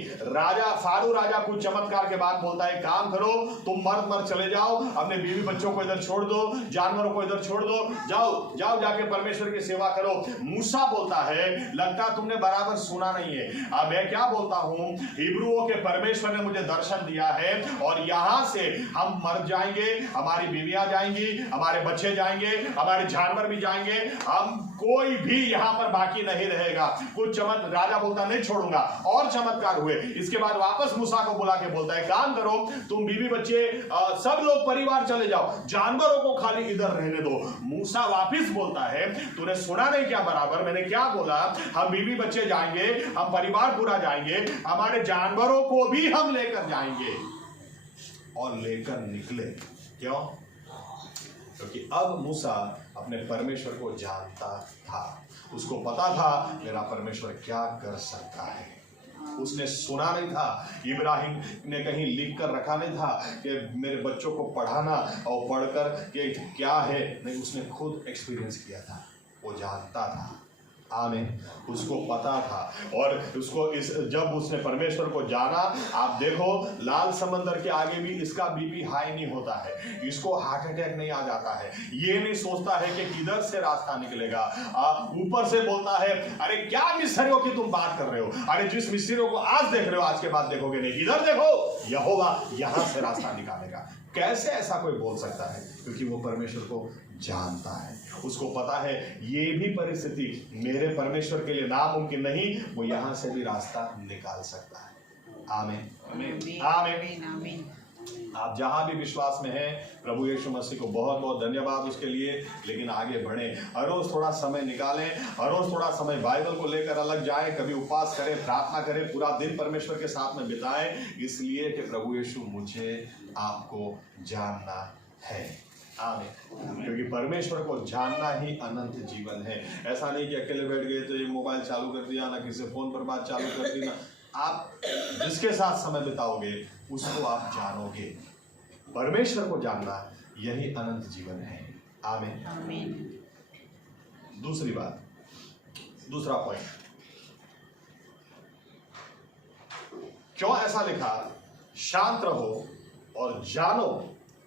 फारू राजा कुछ चमत्कार के बाद बोलता है काम करो, तुम मर्द चले जाओ, अपने बीवी बच्चों को इधर छोड़ दो, जानवरों को इधर छोड़ दो, जाओ जाके परमेश्वर की सेवा करो। मूसा बोलता है लगता तुमने बराबर सुना नहीं है। अब मैं क्या बोलता हूं, हिब्रूओं के परमेश्वर ने मुझे दर्शन दिया है और यहां से हम मर जाएंगे, हमारी बीवियां जाएंगी, हमारे बच्चे जाएंगे, हमारे जानवर भी जाएंगे, हम कोई भी यहां पर बाकी नहीं रहेगा। कुछ राजा बोलता नहीं छोड़ूंगा, और चमत्कार हुए। इसके बाद वापस मूसा को बुला के बोलता है काम करो, तुम बीवी बच्चे सब लोग परिवार चले जाओ, जानवरों को खाली इधर रहने दो। मूसा वापस बोलता है तूने सुना नहीं क्या बराबर? मैंने क्या बोला? हम बीवी बच्चे जाएंगे, हम परिवार पूरा जाएंगे, हमारे जानवरों को भी हम लेकर जाएंगे। और लेकर निकले। क्यों? क्योंकि अब मूसा अपने परमेश्वर को जानता था। उसको पता था मेरा परमेश्वर क्या कर सकता है। उसने सुना नहीं था, इब्राहिम ने कहीं लिख कर रखा नहीं था कि मेरे बच्चों को पढ़ाना और पढ़कर कि क्या है, नहीं, उसने खुद एक्सपीरियंस किया था। वो वो जानता था। आमीन। उसको पता था और उसको जब उसने परमेश्वर को जाना, आप देखो लाल समंदर के आगे भी इसका बीपी हाई नहीं होता है, इसको हार्ट अटैक नहीं आ जाता है, ये नहीं सोचता है कि किधर से रास्ता निकलेगा। ऊपर से बोलता है, अरे क्या मिस्रियों की तुम बात कर रहे हो, अरे जिस मिस्रियों को आज देख रहे हो आज के बाद देखोगे नहीं, इधर देखो यहोवा यहां से रास्ता निकालेगा। कैसे ऐसा कोई बोल सकता है? क्योंकि वो परमेश्वर को जानता है, उसको पता है ये भी परिस्थिति मेरे परमेश्वर के लिए नामुमकिन नहीं, वो यहां से भी रास्ता निकाल सकता है। आमीन आमीन। आप जहां भी विश्वास में हैं, प्रभु यीशु मसीह को बहुत बहुत धन्यवाद उसके लिए। लेकिन आगे बढ़ें, हर रोज थोड़ा समय निकालें, हर रोज थोड़ा समय बाइबल को लेकर अलग जाएं, कभी उपवास करें, प्रार्थना करें, पूरा दिन परमेश्वर के साथ में बिताएं, इसलिए कि प्रभु यीशु मुझे आपको जानना है। आमीन। क्योंकि परमेश्वर को जानना ही अनंत जीवन है। ऐसा नहीं कि अकेले बैठ गए तो ये मोबाइल चालू कर दिया, ना किसी फोन पर बात चालू कर दी, ना आप जिसके साथ समय बिताओगे उसको आप जानोगे। परमेश्वर को जानना यही अनंत जीवन है। आमीन आमीन। दूसरी बात, दूसरा पॉइंट, क्यों ऐसा लिखा? शांत रहो और जानो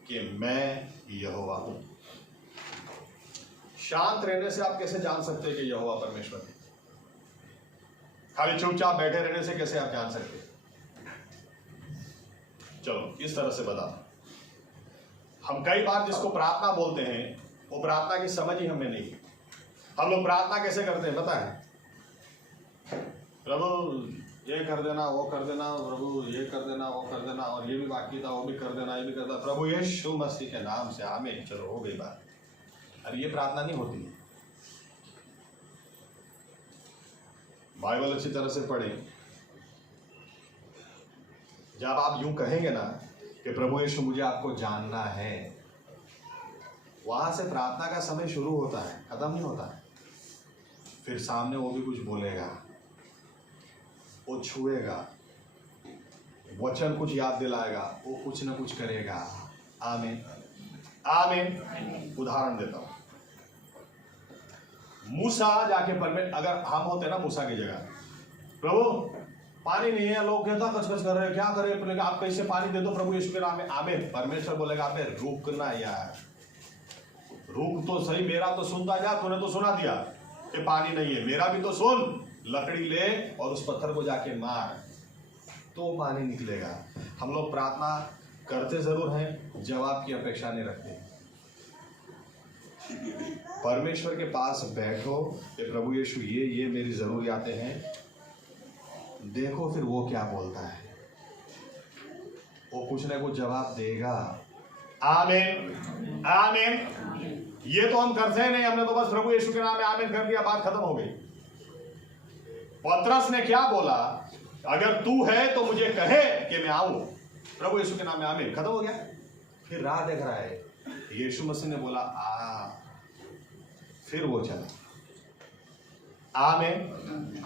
कि मैं यहोवा हूं। शांत रहने से आप कैसे जान सकते हैं कि यहोवा परमेश्वर है? खाली चुपचाप बैठे रहने से कैसे आप जान सकते हैं? चलो इस तरह से बता। हम कई बार जिसको प्रार्थना बोलते हैं वो प्रार्थना की समझ ही हमें नहीं। हम लोग प्रार्थना कैसे करते हैं पता है? प्रभु ये कर देना, वो कर देना, प्रभु ये कर देना, वो कर देना, और ये भी बाकी था, वो भी कर देना, ये भी कर देना, प्रभु यीशु मसीह के नाम से आमीन, चलो हो गई बात। अरे ये प्रार्थना नहीं होती। बाइबल अच्छी तरह से पढ़ें। जब आप यूं कहेंगे ना कि प्रभु यीशु मुझे आपको जानना है, वहां से प्रार्थना का समय शुरू होता है, खत्म नहीं होता है। फिर सामने वो भी कुछ बोलेगा, वो छुएगा, वचन कुछ याद दिलाएगा, वो कुछ ना कुछ करेगा। आमीन आमीन। उदाहरण देता हूं, मूसा जाके अगर हम होते ना मूसा की जगह, प्रभु पानी नहीं है, लोग कहता कचकच कर रहे हैं, क्या करें? आप कैसे पानी दे दो प्रभु यीशु के नाम में। आमीन। परमेश्वर बोलेगा अबे रुकना यार, रुक तो सही, मेरा तो सुनता जा, तूने तो सुना दिया कि पानी नहीं है, मेरा भी तो सुन। लकड़ी ले और उस पत्थर को जाके मार तो पानी निकलेगा। हम लोग प्रार्थना करते जरूर हैं, जवाब की अपेक्षा नहीं रखते। परमेश्वर के पास बैठो कि प्रभु यीशु ये मेरी जरूरियातें हैं, देखो फिर वो क्या बोलता है, वो कुछ ना कुछ जवाब देगा। आमीन आमीन। ये तो हम करते नहीं, हमने तो बस प्रभु यीशु के नाम में आमीन कर दिया, बात खत्म हो गई। पतरस ने क्या बोला? अगर तू है तो मुझे कहे कि मैं आऊं। प्रभु यीशु के नाम में आमीन, खत्म हो गया। फिर राह देख रहा है, यीशु मसीह ने बोला आ, फिर वो चला। आमीन।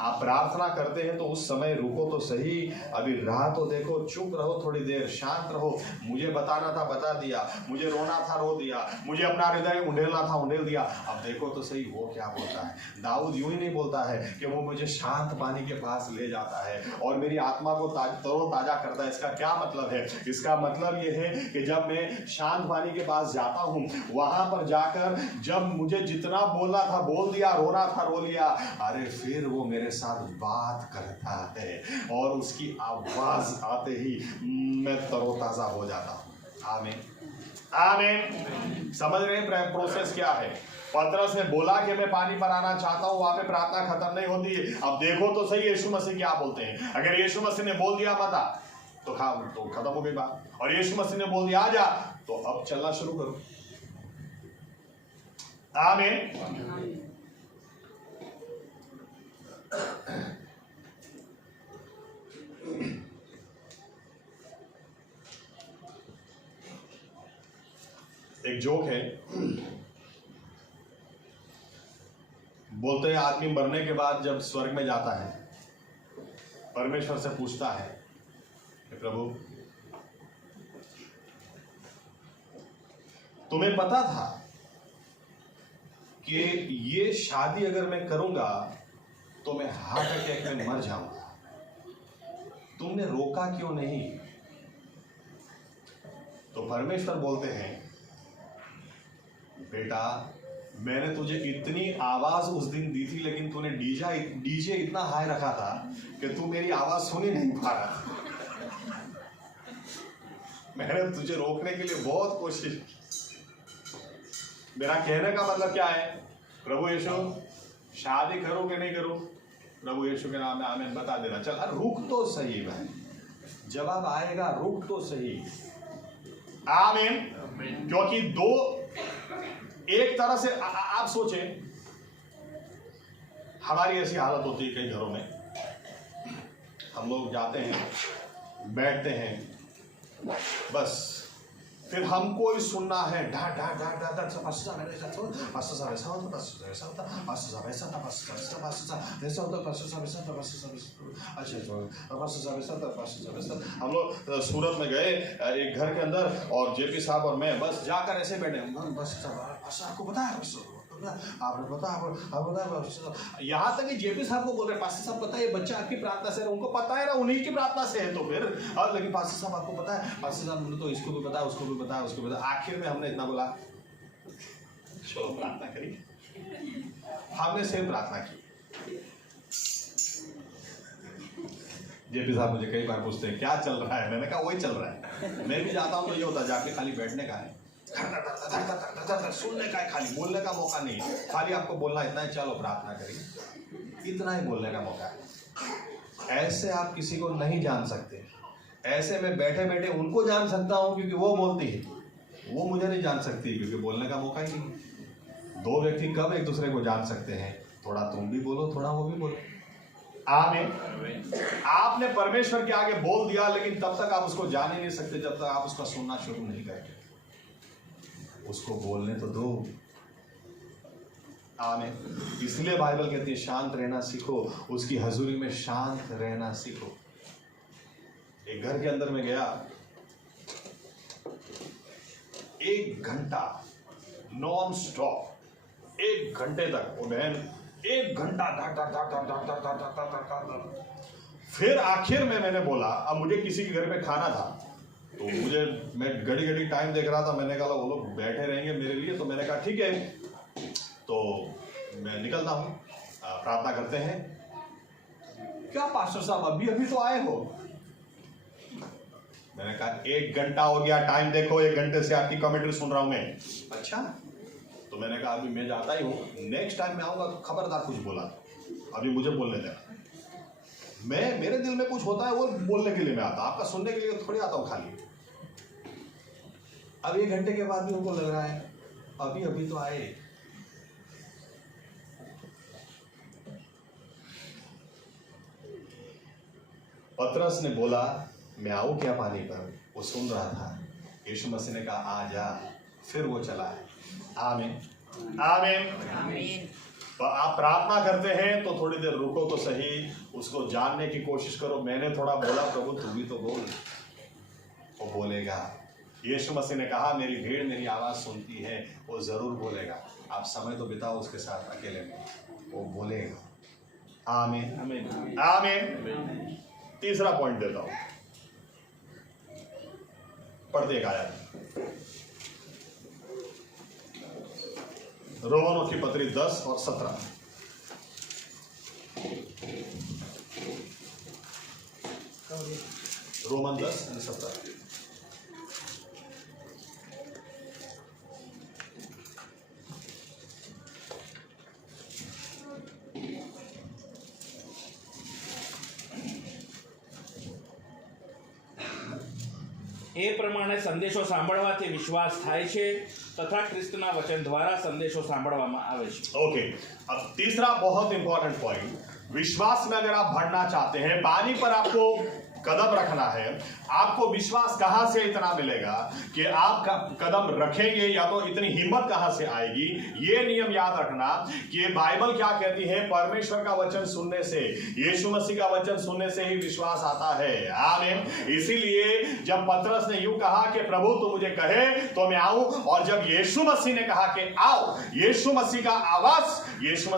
आप प्रार्थना करते हैं तो उस समय रुको तो सही, अभी राह तो देखो, चुप रहो थोड़ी देर, शांत रहो। मुझे बताना था बता दिया, मुझे रोना था रो दिया, मुझे अपना हृदय उंडेलना था उंडेल दिया, अब देखो तो सही वो क्या बोलता है। दाऊद यूं ही नहीं बोलता है कि वो मुझे शांत पानी के पास ले जाता है और मेरी आत्मा को तरोताजा करता है। इसका क्या मतलब है? इसका मतलब ये है कि जब मैं शांत पानी के पास जाता हूँ, वहां पर जाकर जब मुझे जितना बोलना था बोल दिया, रोना था रो लिया, अरे फिर वो मेरे साथ बात करता है और उसकी आवाज आते ही मैं तरोताजा हो जाता हूं। आमीन आमीन। समझ रहे हैं प्रोसेस क्या है? पतरस ने बोला कि मैं पानी पर आना चाहता हूं, वहां पे प्रार्थना खत्म नहीं होती है। अब देखो तो सही यीशु मसीह क्या बोलते हैं। अगर यीशु मसीह ने बोल दिया मत आ, तो खत्म हो गई बात, और यीशु मसीह ने बोल दिया आ जा, तो अब चलना शुरू करो। आमीन। एक जोक है, बोलते हैं आदमी मरने के बाद जब स्वर्ग में जाता है, परमेश्वर से पूछता है कि प्रभु तुम्हें पता था कि ये शादी अगर मैं करूंगा तो मैं हार्ट अटैक में मर जाऊंगा, तुमने रोका क्यों नहीं? तो परमेश्वर बोलते हैं, बेटा मैंने तुझे इतनी आवाज उस दिन दी थी, लेकिन तूने डीजे इतना हाई रखा था कि तू मेरी आवाज सुन ही नहीं पा रहा। मैंने तुझे रोकने के लिए बहुत कोशिश की। मेरा कहने का मतलब क्या है? प्रभु यीशु शादी करो कि नहीं करो? प्रभु यीशु के नाम में आमीन बता देना। चल रुक तो सही भाई, जवाब आएगा, रुक तो सही। आमीन। क्योंकि दो एक तरह से आप सोचें, हमारी ऐसी हालत होती है कई घरों में, हम लोग जाते हैं, बैठते हैं, बस फिर हमको ही सुनना है, डा डा डा डा डा हम लोग सूरत में गए एक घर के अंदर, और जेपी साहब और मैं बस जाकर ऐसे बैठे, बस आपको पता है, आपने पता, यहाँ तक कि जेपी साहब को बोल रहे, पास्टर साहब पता है ये बच्चा आपकी प्रार्थना से है, उनको पता है ना, उन्हीं की प्रार्थना से है। तो फिर लेकिन पास्टर साहब आपको पता है, पास्टर साहब मुझे तो इसको भी पता है, उसको भी पता है, उसको भी पता। आखिर में हमने इतना बोला, चलो प्रार्थना करिए। हमने सेम प्रार्थना की। जेपी साहब मुझे कई बार पूछते हैं क्या चल रहा है, मैंने कहा वही चल रहा है। मैं भी जाता हूँ तो ये होता है, जाके खाली बैठने का है, सुनने का है, खाली बोलने का मौका नहीं है। खाली आपको बोलना इतना है, चलो प्रार्थना करिए, इतना ही बोलने का मौका है। ऐसे आप किसी को नहीं जान सकते। ऐसे में बैठे बैठे उनको जान सकता हूं क्योंकि वो बोलती है, वो मुझे नहीं जान सकती क्योंकि बोलने का मौका ही नहीं। दो व्यक्ति कब एक दूसरे को जान सकते हैं? थोड़ा तुम भी बोलो, थोड़ा वो भी बोलो। आमीन। आपने परमेश्वर के आगे बोल दिया, लेकिन तब तक आप उसको जान ही नहीं सकते जब तक आप उसका सुनना शुरू नहीं करेंगे। उसको बोलने तो दो। आमीन। इसलिए बाइबल कहती है शांत रहना सीखो, उसकी हजूरी में शांत रहना सीखो। एक घर के अंदर में गया, 1 घंटा नॉन स्टॉप, 1 घंटे तक वो बहन 1 घंटा फिर आखिर में मैंने बोला, अब मुझे किसी के घर पे खाना था, तो मैं घड़ी घड़ी टाइम देख रहा था, मैंने कहा वो लोग बैठे रहेंगे मेरे लिए, तो मैंने कहा ठीक है, तो मैं निकलता हूँ, प्रार्थना करते हैं। क्या पास्टर साहब अभी अभी तो आए हो? मैंने कहा 1 घंटा हो गया, टाइम देखो, 1 घंटे से आपकी कमेंट्री सुन रहा हूं मैं। अच्छा, तो मैंने कहा अभी मैं जाता ही हूँ, नेक्स्ट टाइम मैं आऊंगा तो खबरदार कुछ बोला, अभी मुझे बोलने देना। मेरे दिल में कुछ होता है वो बोलने के लिए मैं आता, आपका सुनने के लिए थोड़ी आता हूँ खाली। अब 1 घंटे के बाद भी उनको लग रहा है अभी अभी तो आए। पतरस ने बोला मैं आऊं क्या पानी पर? वो सुन रहा था। यीशु मसीह ने कहा आ जा, फिर वो चला है। आमीन आमीन। तो आप प्रार्थना करते हैं तो थोड़ी देर रुको तो सही, उसको जानने की कोशिश करो। मैंने थोड़ा बोला, प्रभु तू भी तो बोल। वो बोलेगा। यीशु मसीह ने कहा मेरी भीड़ मेरी आवाज सुनती है, वो जरूर बोलेगा। आप समय तो बिताओ उसके साथ अकेले में, वो बोलेगा। आमीन आमीन आमीन। तीसरा पॉइंट देता हूं, पढ़ते एक आयत, रोमनों की पत्री 10 और 17। रोमन 10 और 17। એ પ્રમાણે સંદેશો સાંભળવાથી વિશ્વાસ થાય છે તથા ખ્રિસ્તના વચન દ્વારા સંદેશો સાંભળવામાં આવે છે। ओके, अब तीसरा बहुत इंपॉर्टेंट पॉइंट, विश्वास में अगर आप बढ़ना चाहते हैं, पानी पर आपको कदम रखना है, आपको विश्वास कहां से इतना मिलेगा कि आप कदम रखेंगे, या तो इतनी हिम्मत कहां से आएगी। ये नियम याद रखना कि बाइबल क्या कहती है, परमेश्वर का वचन सुनने से, यीशु मसीह का वचन सुनने से ही विश्वास आता है। आमीन। इसीलिए जब पतरस ने यूं कहा कि प्रभु तू मुझे कहे तो मैं आऊं, और जब यीशु मसीह ने कहा कि आओ, यीशु मसीह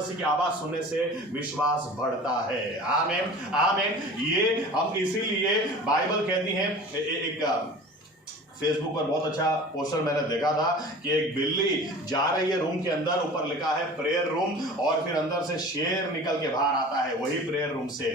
की आवाज सुनने से विश्वास बढ़ता है। आमीन आमीन। ये हम इसीलिए बाइबल कहती है, एक फेसबुक पर बहुत अच्छा पोस्टर मैंने देखा था कि एक बिल्ली जा रही है रूम के अंदर, ऊपर लिखा है प्रेयर रूम, और फिर अंदर से शेर निकल के बाहर आता है वही प्रेयर रूम से।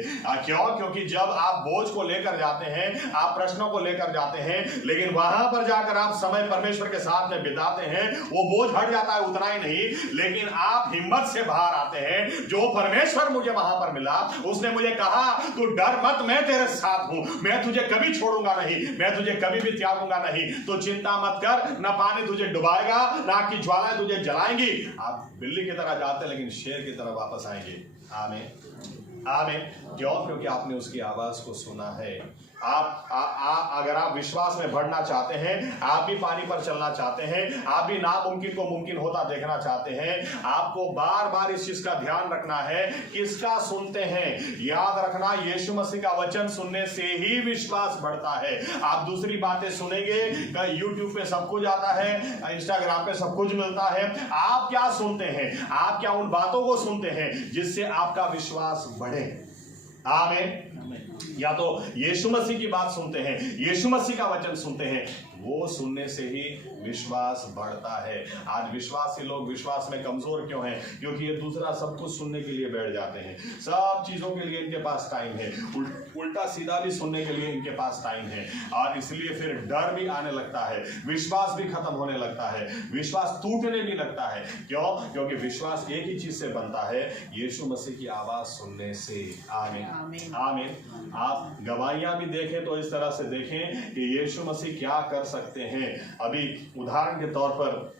क्यों? क्योंकि जब आप बोझ को लेकर जाते हैं, आप प्रश्नों को लेकर जाते हैं, लेकिन वहां पर जाकर आप समय परमेश्वर के साथ में बिताते हैं, वो बोझ हट जाता है। उतना ही नहीं, लेकिन आप हिम्मत से बाहर आते हैं। जो परमेश्वर मुझे वहां पर मिला, उसने मुझे कहा तू डर मत, मैं तेरे साथ हूं, मैं तुझे कभी छोड़ूंगा नहीं, मैं तुझे कभी भी त्यागूंगा नहीं, तो चिंता मत कर, ना पानी तुझे डुबाएगा, ना की ज्वालाएं तुझे जलाएंगी। आप बिल्ली की तरह जाते लेकिन शेर की तरह वापस आएंगे। आमीन आमीन। क्यों? क्योंकि आपने उसकी आवाज को सुना है। अगर आप विश्वास में बढ़ना चाहते हैं, आप भी पानी पर चलना चाहते हैं, आप भी नामुमकिन को मुमकिन होता देखना चाहते हैं, आपको बार बार इस चीज का ध्यान रखना है। किसका सुनते हैं? याद रखना, यीशु मसीह का वचन सुनने से ही विश्वास बढ़ता है। आप दूसरी बातें सुनेंगे, यूट्यूब पे सब कुछ आता है, इंस्टाग्राम पे सब कुछ मिलता है, आप क्या सुनते हैं? आप क्या उन बातों को सुनते हैं जिससे आपका विश्वास बढ़े? आमीन। या तो यीशु मसीह की बात सुनते हैं, यीशु मसीह का वचन सुनते हैं, वो सुनने से ही विश्वास बढ़ता है। आज विश्वासी लोग विश्वास में कमजोर क्यों हैं? क्योंकि ये दूसरा सब कुछ सुनने के लिए बैठ जाते हैं, सब चीजों के लिए इनके पास टाइम है, उल्टा सीधा भी सुनने के लिए इनके पास टाइम है, और इसलिए फिर डर भी आने लगता है, विश्वास भी खत्म होने लगता है, विश्वास टूटने भी लगता है। क्यों? क्योंकि विश्वास एक ही चीज से बनता है, यीशु मसीह की आवाज सुनने से। आमीन आमीन। आप गवाहियां भी देखें तो इस तरह से देखें कि यीशु मसीह क्या कर सकते हैं। अभी उदाहरण के तौर पर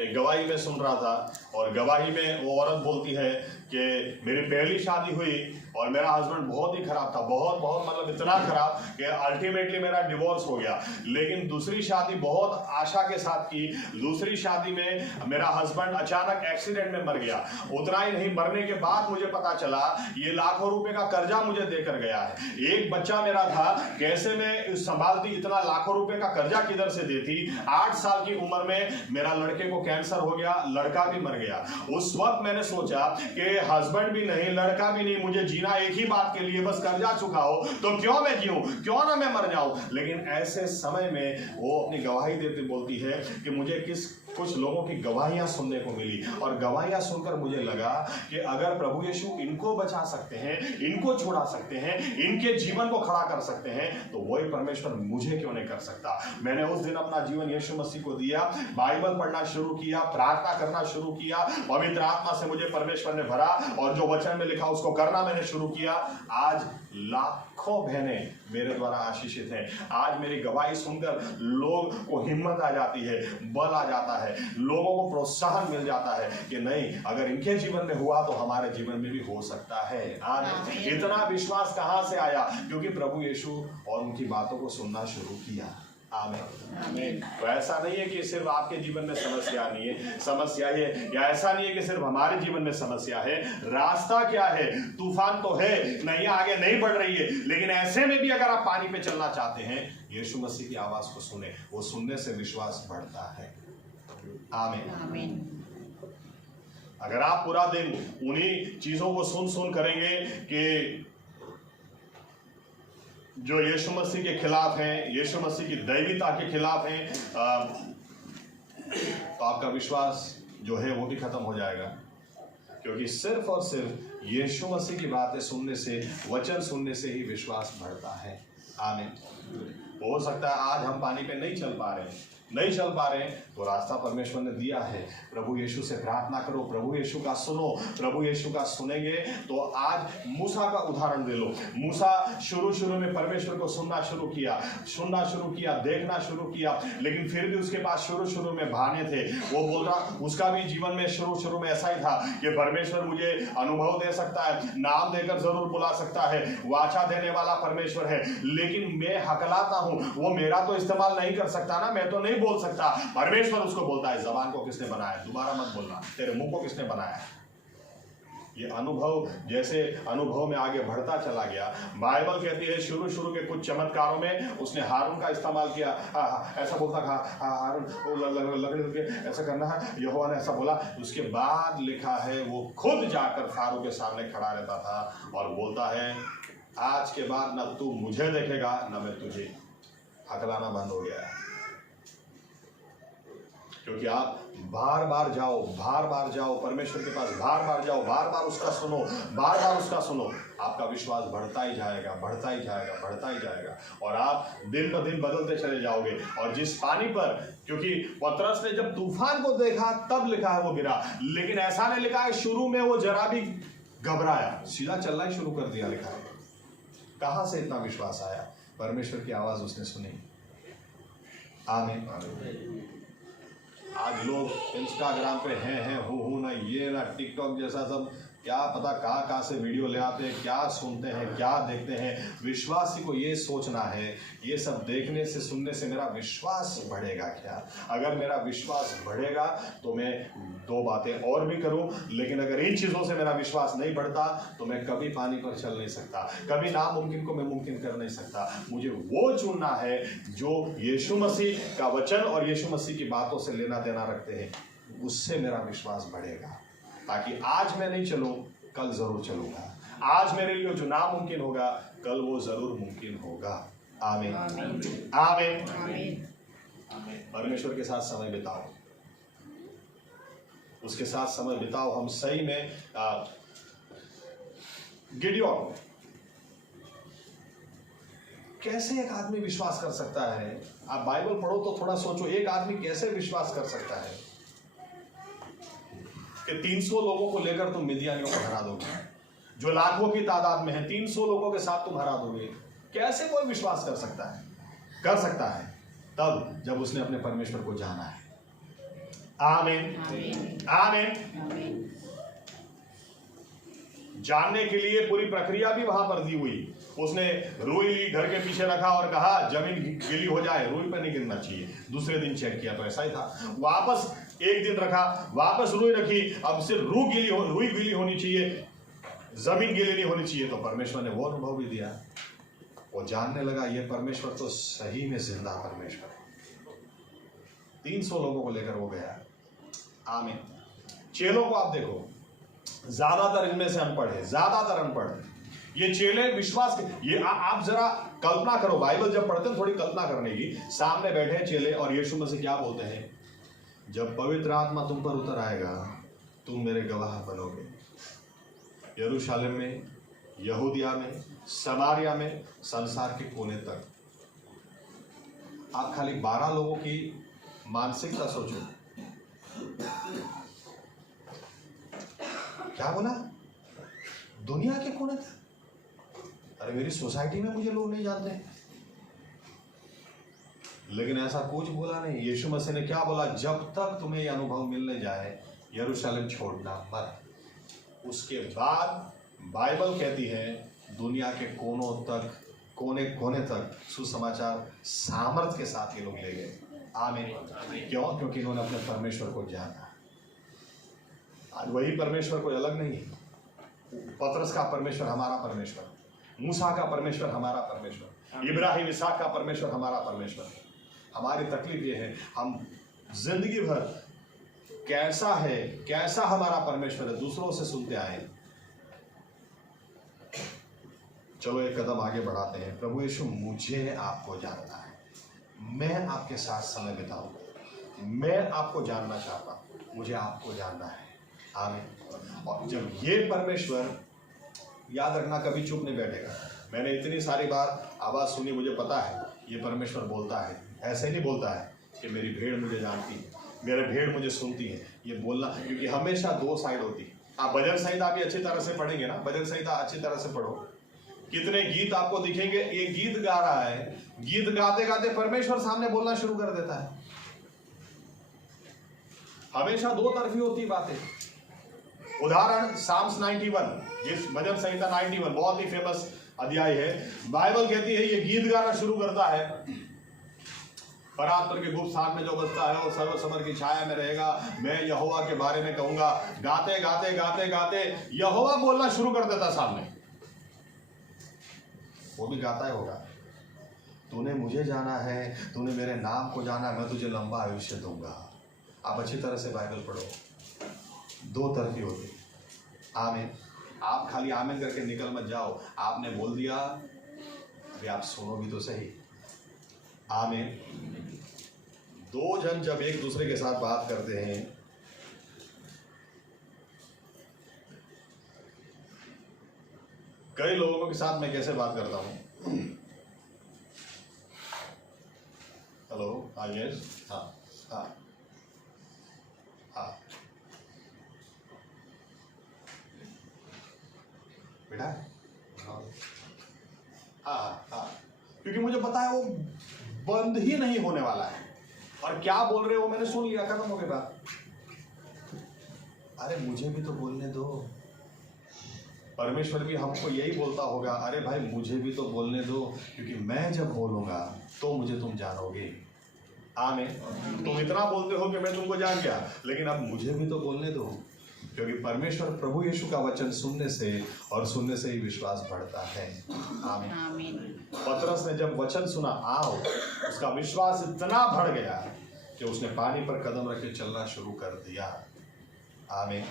एक गवाही में सुन रहा था, और गवाही में वो औरत बोलती है कि मेरी पहली शादी हुई और मेरा हस्बैंड बहुत ही खराब था, बहुत बहुत मतलब इतना खराब कि अल्टीमेटली मेरा डिवोर्स हो गया। लेकिन दूसरी शादी बहुत आशा के साथ की, दूसरी शादी में मेरा हस्बैंड अचानक एक्सीडेंट में मर गया। उतना ही नहीं, मरने के बाद मुझे पता चला ये लाखों रुपए का कर्जा मुझे देकर गया है। एक बच्चा मेरा था, कैसे मैं संभालती, इतना लाखों रुपए का कर्जा किधर से देती। 8 साल की उम्र में मेरा लड़के को कैंसर हो गया, लड़का भी मर गया। उस वक्त मैंने सोचा कि हस्बैंड भी नहीं, लड़का भी नहीं, मुझे जीना एक ही बात के लिए, बस कर्जा चुकाओ, तो क्यों मैं जीऊं, क्यों ना मैं मर जाऊं। लेकिन ऐसे समय में वो अपनी गवाही देती बोलती है कि मुझे कुछ लोगों की गवाहियां सुनने को मिली, और गवाहियां सुनकर मुझे लगा कि अगर प्रभु यीशु इनको बचा सकते हैं, इनको छुड़ा सकते हैं, इनके जीवन को खड़ा कर सकते हैं, तो वही परमेश्वर मुझे क्यों नहीं कर सकता। मैंने उस दिन अपना जीवन यीशु मसीह को दिया, बाइबल पढ़ना शुरू किया, प्रार्थना करना शुरू किया, पवित्र आत्मा से मुझे परमेश्वर ने भरा, और जो वचन में लिखा उसको करना मैंने शुरू किया। आज लाखों बहनें मेरे द्वारा आशीषित हैं। आज मेरी गवाही सुनकर लोग को हिम्मत आ जाती है, बल आ जाता है, लोगों को प्रोत्साहन मिल जाता है कि नहीं, अगर इनके जीवन में हुआ तो हमारे जीवन में भी हो सकता है। आज इतना विश्वास कहां से आया? क्योंकि प्रभु यीशु और उनकी बातों को सुनना शुरू किया। आमीन। तो ऐसा नहीं है कि सिर्फ आपके जीवन में समस्या नहीं है, समस्या है, या ऐसा नहीं है कि सिर्फ हमारे जीवन में समस्या है। रास्ता क्या है? तूफान तो है, नैया आगे नहीं बढ़ रही है, लेकिन ऐसे में भी अगर आप पानी पे चलना चाहते हैं, यीशु मसीह की आवाज को सुने, वो सुनने से विश्वास बढ़ता है। आमीन। अगर आप पूरा दिन उन्हीं चीजों को सुन करेंगे कि जो यीशु मसीह के खिलाफ हैं, यीशु मसीह की दैवीता के खिलाफ हैं, तो आपका विश्वास जो है वो भी खत्म हो जाएगा। क्योंकि सिर्फ और सिर्फ यीशु मसीह की बातें सुनने से, वचन सुनने से ही विश्वास बढ़ता है। आमीन। हो सकता है आज हम पानी पे नहीं चल पा रहे हैं, नहीं चल पा रहे हैं तो रास्ता परमेश्वर ने दिया है। प्रभु यीशु से प्रार्थना करो, प्रभु यीशु का सुनो। प्रभु यीशु का सुनेंगे तो आज मूसा का उदाहरण दे लो। मूसा शुरू में परमेश्वर को सुनना शुरू किया, देखना शुरू किया, लेकिन फिर भी उसके पास शुरू में बहाने थे। वो बोल रहा, उसका भी जीवन में शुरू में ऐसा ही था कि परमेश्वर मुझे अनुभव दे सकता है, नाम देकर जरूर बुला सकता है, वाचा देने वाला परमेश्वर है, लेकिन मैं हकलाता हूं, वो मेरा तो इस्तेमाल नहीं कर सकता ना, मैं तो नहीं बोल सकता। परमेश्वर उसको बोलता है, जबान को किसने बनाया, दोबारा मत बोलना, तेरे मुंह को किसने बनाया। ये अनुभव जैसे अनुभव में आगे बढ़ता चला गया। बाइबल कहती है शुरू के कुछ चमत्कारों में उसने हारून का इस्तेमाल किया। ऐसा बोलता था हारून लकड़ी के ऐसा करना है, यहोवा ने ऐसा बोला। उसके बाद लिखा है वो खुद जाकर फारू के सामने खड़ा रहता था और बोलता है, आज के बाद न तू मुझे देखेगा न मैं तुझे। हकलाना बंद हो गया, क्योंकि आप बार बार जाओ परमेश्वर के पास, बार बार उसका सुनो, आपका विश्वास बढ़ता ही जाएगा और आप दिन ब दिन बदलते चले जाओगे। और जिस पानी पर, क्योंकि पतरस ने जब तूफान को देखा तब लिखा है वो गिरा, लेकिन ऐसा नहीं लिखा है शुरू में वो जरा भी घबराया, सीधा चलना ही शुरू कर दिया। लिखा है कहां से इतना विश्वास आया, परमेश्वर की आवाज उसने सुनी। आमीन। आज लोग इंस्टाग्राम पे हैं हूँ ना, ये ना टिकटॉक जैसा सब क्या पता कहाँ से वीडियो ले आते हैं, क्या सुनते हैं, क्या देखते हैं। विश्वासी को ये सोचना है, ये सब देखने से सुनने से मेरा विश्वास बढ़ेगा क्या। अगर मेरा विश्वास बढ़ेगा तो मैं दो बातें और भी करूं, लेकिन अगर इन चीज़ों से मेरा विश्वास नहीं बढ़ता तो मैं कभी पानी पर चल नहीं सकता, कभी नामुमकिन को मैं मुमकिन कर नहीं सकता। मुझे वो चुनना है जो यीशु मसीह का वचन और यीशु मसीह की बातों से लेना देना रखते हैं, उससे मेरा विश्वास बढ़ेगा, ताकि आज मैं नहीं चलूं कल जरूर चलूंगा। आज मेरे लिए जो नामुमकिन होगा कल वो जरूर मुमकिन होगा। आमीन आमीन। परमेश्वर के साथ समय बिताओ, उसके साथ समय बिताओ। हम सही में गिडियोन, कैसे एक आदमी विश्वास कर सकता है। आप बाइबल पढ़ो तो थोड़ा सोचो, एक आदमी कैसे विश्वास कर सकता है कि 300 लोगों को लेकर तुम मिदियानियों को हरा दोगे, जो लाखों की तादाद में है, 300 लोगों के साथ तुम हरा दोगे। कैसे कोई विश्वास कर सकता है? कर सकता है तब जब उसने अपने परमेश्वर को जाना है। आमीन आमीन। जानने के लिए पूरी प्रक्रिया भी वहां पर दी हुई। उसने रुई ली, घर के पीछे रखा और कहा जमीन गीली हो जाए, रुई पर नहीं गिरना चाहिए। दूसरे दिन चेक किया तो ऐसा ही था। वापस एक दिन रखा, वापस रुई रखी, अब सिर्फ रुई गीली होनी चाहिए, जमीन गीली नहीं होनी चाहिए। तो परमेश्वर ने वो अनुभव भी दिया। वो जानने लगा ये परमेश्वर तो सही में जिंदा परमेश्वर है। 300 लोगों को लेकर वो गया। आमीन। चेलों को आप देखो, ज्यादातर इनमें से अनपढ़ है, ज्यादातर अनपढ़। ये चेले विश्वास के, ये आप जरा कल्पना करो, बाइबल जब पढ़ते हैं थोड़ी कल्पना करने की। सामने बैठे चेले और यीशु मसीह क्या बोलते हैं, जब पवित्र आत्मा तुम पर उतर आएगा तुम मेरे गवाह बनोगे, यरूशलेम में, यहूदिया में, समारिया में, संसार के कोने तक। आप खाली 12 लोगों की मानसिकता सोचो। क्या बोला? दुनिया के कोने तक। अरे मेरी सोसाइटी में मुझे लोग नहीं जानते, लेकिन ऐसा कुछ बोला नहीं। यीशु मसीह ने क्या बोला, जब तक तुम्हें यह अनुभव मिलने जाए यरूशलेम छोड़ना मत। उसके बाद बाइबल कहती है दुनिया के कोनों तक, कोने कोने तक सुसमाचार सामर्थ्य के साथ ये लोग ले गए। आमीन। क्यों? क्योंकि इन्होंने अपने परमेश्वर को जाना। आज वही परमेश्वर कोई अलग नहीं। पतरस का परमेश्वर हमारा परमेश्वर, मूसा का परमेश्वर हमारा परमेश्वर, इब्राहिम इसहाक का परमेश्वर हमारा परमेश्वर। हमारी तकलीफ ये है, हम जिंदगी भर कैसा हमारा परमेश्वर है दूसरों से सुनते आए। चलो एक कदम आगे बढ़ाते हैं। प्रभु यीशु, मुझे आपको जानना है, मैं आपके साथ समय बिताऊंगा, मैं आपको जानना चाहता हूं, मुझे आपको जानना है। आमीन। और जब ये परमेश्वर, याद रखना कभी चुप नहीं बैठेगा। मैंने इतनी सारी बार आवाज सुनी, मुझे पता है ये परमेश्वर बोलता है, ऐसे नहीं बोलता है, कि मेरी भेड़ मुझे जानती है, मेरे भेड़ मुझे सुनती है, ये बोलना, क्योंकि हमेशा दो साइड होती है। आप भजन संहिता भी अच्छी तरह से पढ़ेंगे ना, भजन संहिता अच्छी तरह से पढ़ो, कितने गीत आपको दिखेंगे, एक गीत गा रहा है, गीत गाते गाते परमेश्वर सामने बोलना शुरू कर देता है। हमेशा दो तरफी होती बातें। उदाहरण साम्स 91, जिस भजन संहिता 91 बहुत ही फेमस अध्याय है। बाइबल कहती है ये गीत गाना शुरू करता है, परात्पर के गुप्त स्थान में जो बसता है वो सर्व समर की छाया में रहेगा, मैं यहोवा के बारे में कहूंगा। गाते गाते गाते गाते यहोवा बोलना शुरू कर देता सामने, वो भी गाता ही होगा, तूने मुझे जाना है, तूने मेरे नाम को जाना, मैं तुझे लंबा आयुष्य दूंगा। आप अच्छी तरह से बाइबल पढ़ो, दो तरफी होती। आमीन। आप खाली आमीन करके निकल मत जाओ, आपने बोल दिया, अभी आप सुनो भी तो सही। आमीन। दो जन जब एक दूसरे के साथ बात करते हैं, कई लोगों के साथ मैं कैसे बात करता हूं। हेलो, हाँ, यस, हाँ हाँ हाँ बेटा, हाँ हाँ हाँ, क्योंकि मुझे पता है वो बंद ही नहीं होने वाला है, और क्या बोल रहे हो मैंने सुन लिया, खत्म हो गई बात। अरे मुझे भी तो बोलने दो। परमेश्वर भी हमको यही बोलता होगा, अरे भाई मुझे भी तो बोलने दो, क्योंकि मैं जब बोलूंगा तो मुझे तुम जानोगे। आमीन। तुम इतना बोलते हो कि मैं तुमको जान गया, लेकिन अब मुझे भी तो बोलने दो, क्योंकि परमेश्वर प्रभु यीशु का वचन सुनने से और सुनने से ही विश्वास बढ़ता है। आमीन। पतरस ने जब वचन सुना आओ, उसका विश्वास इतना बढ़ गया कि उसने पानी पर कदम रख के चलना शुरू कर दिया। आमीन।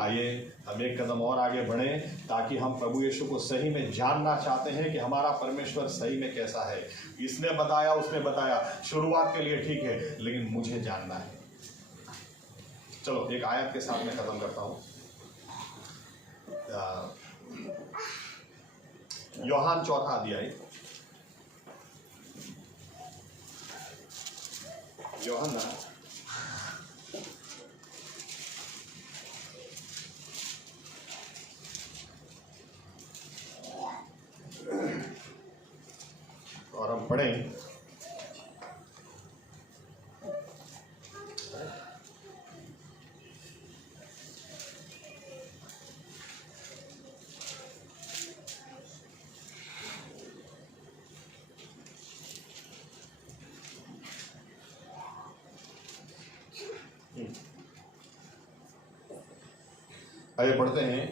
आइए हम एक कदम और आगे बढ़े, ताकि हम प्रभु यीशु को सही में जानना चाहते हैं कि हमारा परमेश्वर सही में कैसा है। इसने बताया, उसने बताया, शुरुआत के लिए ठीक है, लेकिन मुझे जानना है। चलो एक आयत के साथ मैं खत्म करता हूं। यूहन्ना 4 अध्याय, यूहन्ना और हम पढ़ें आइए पढ़ते हैं।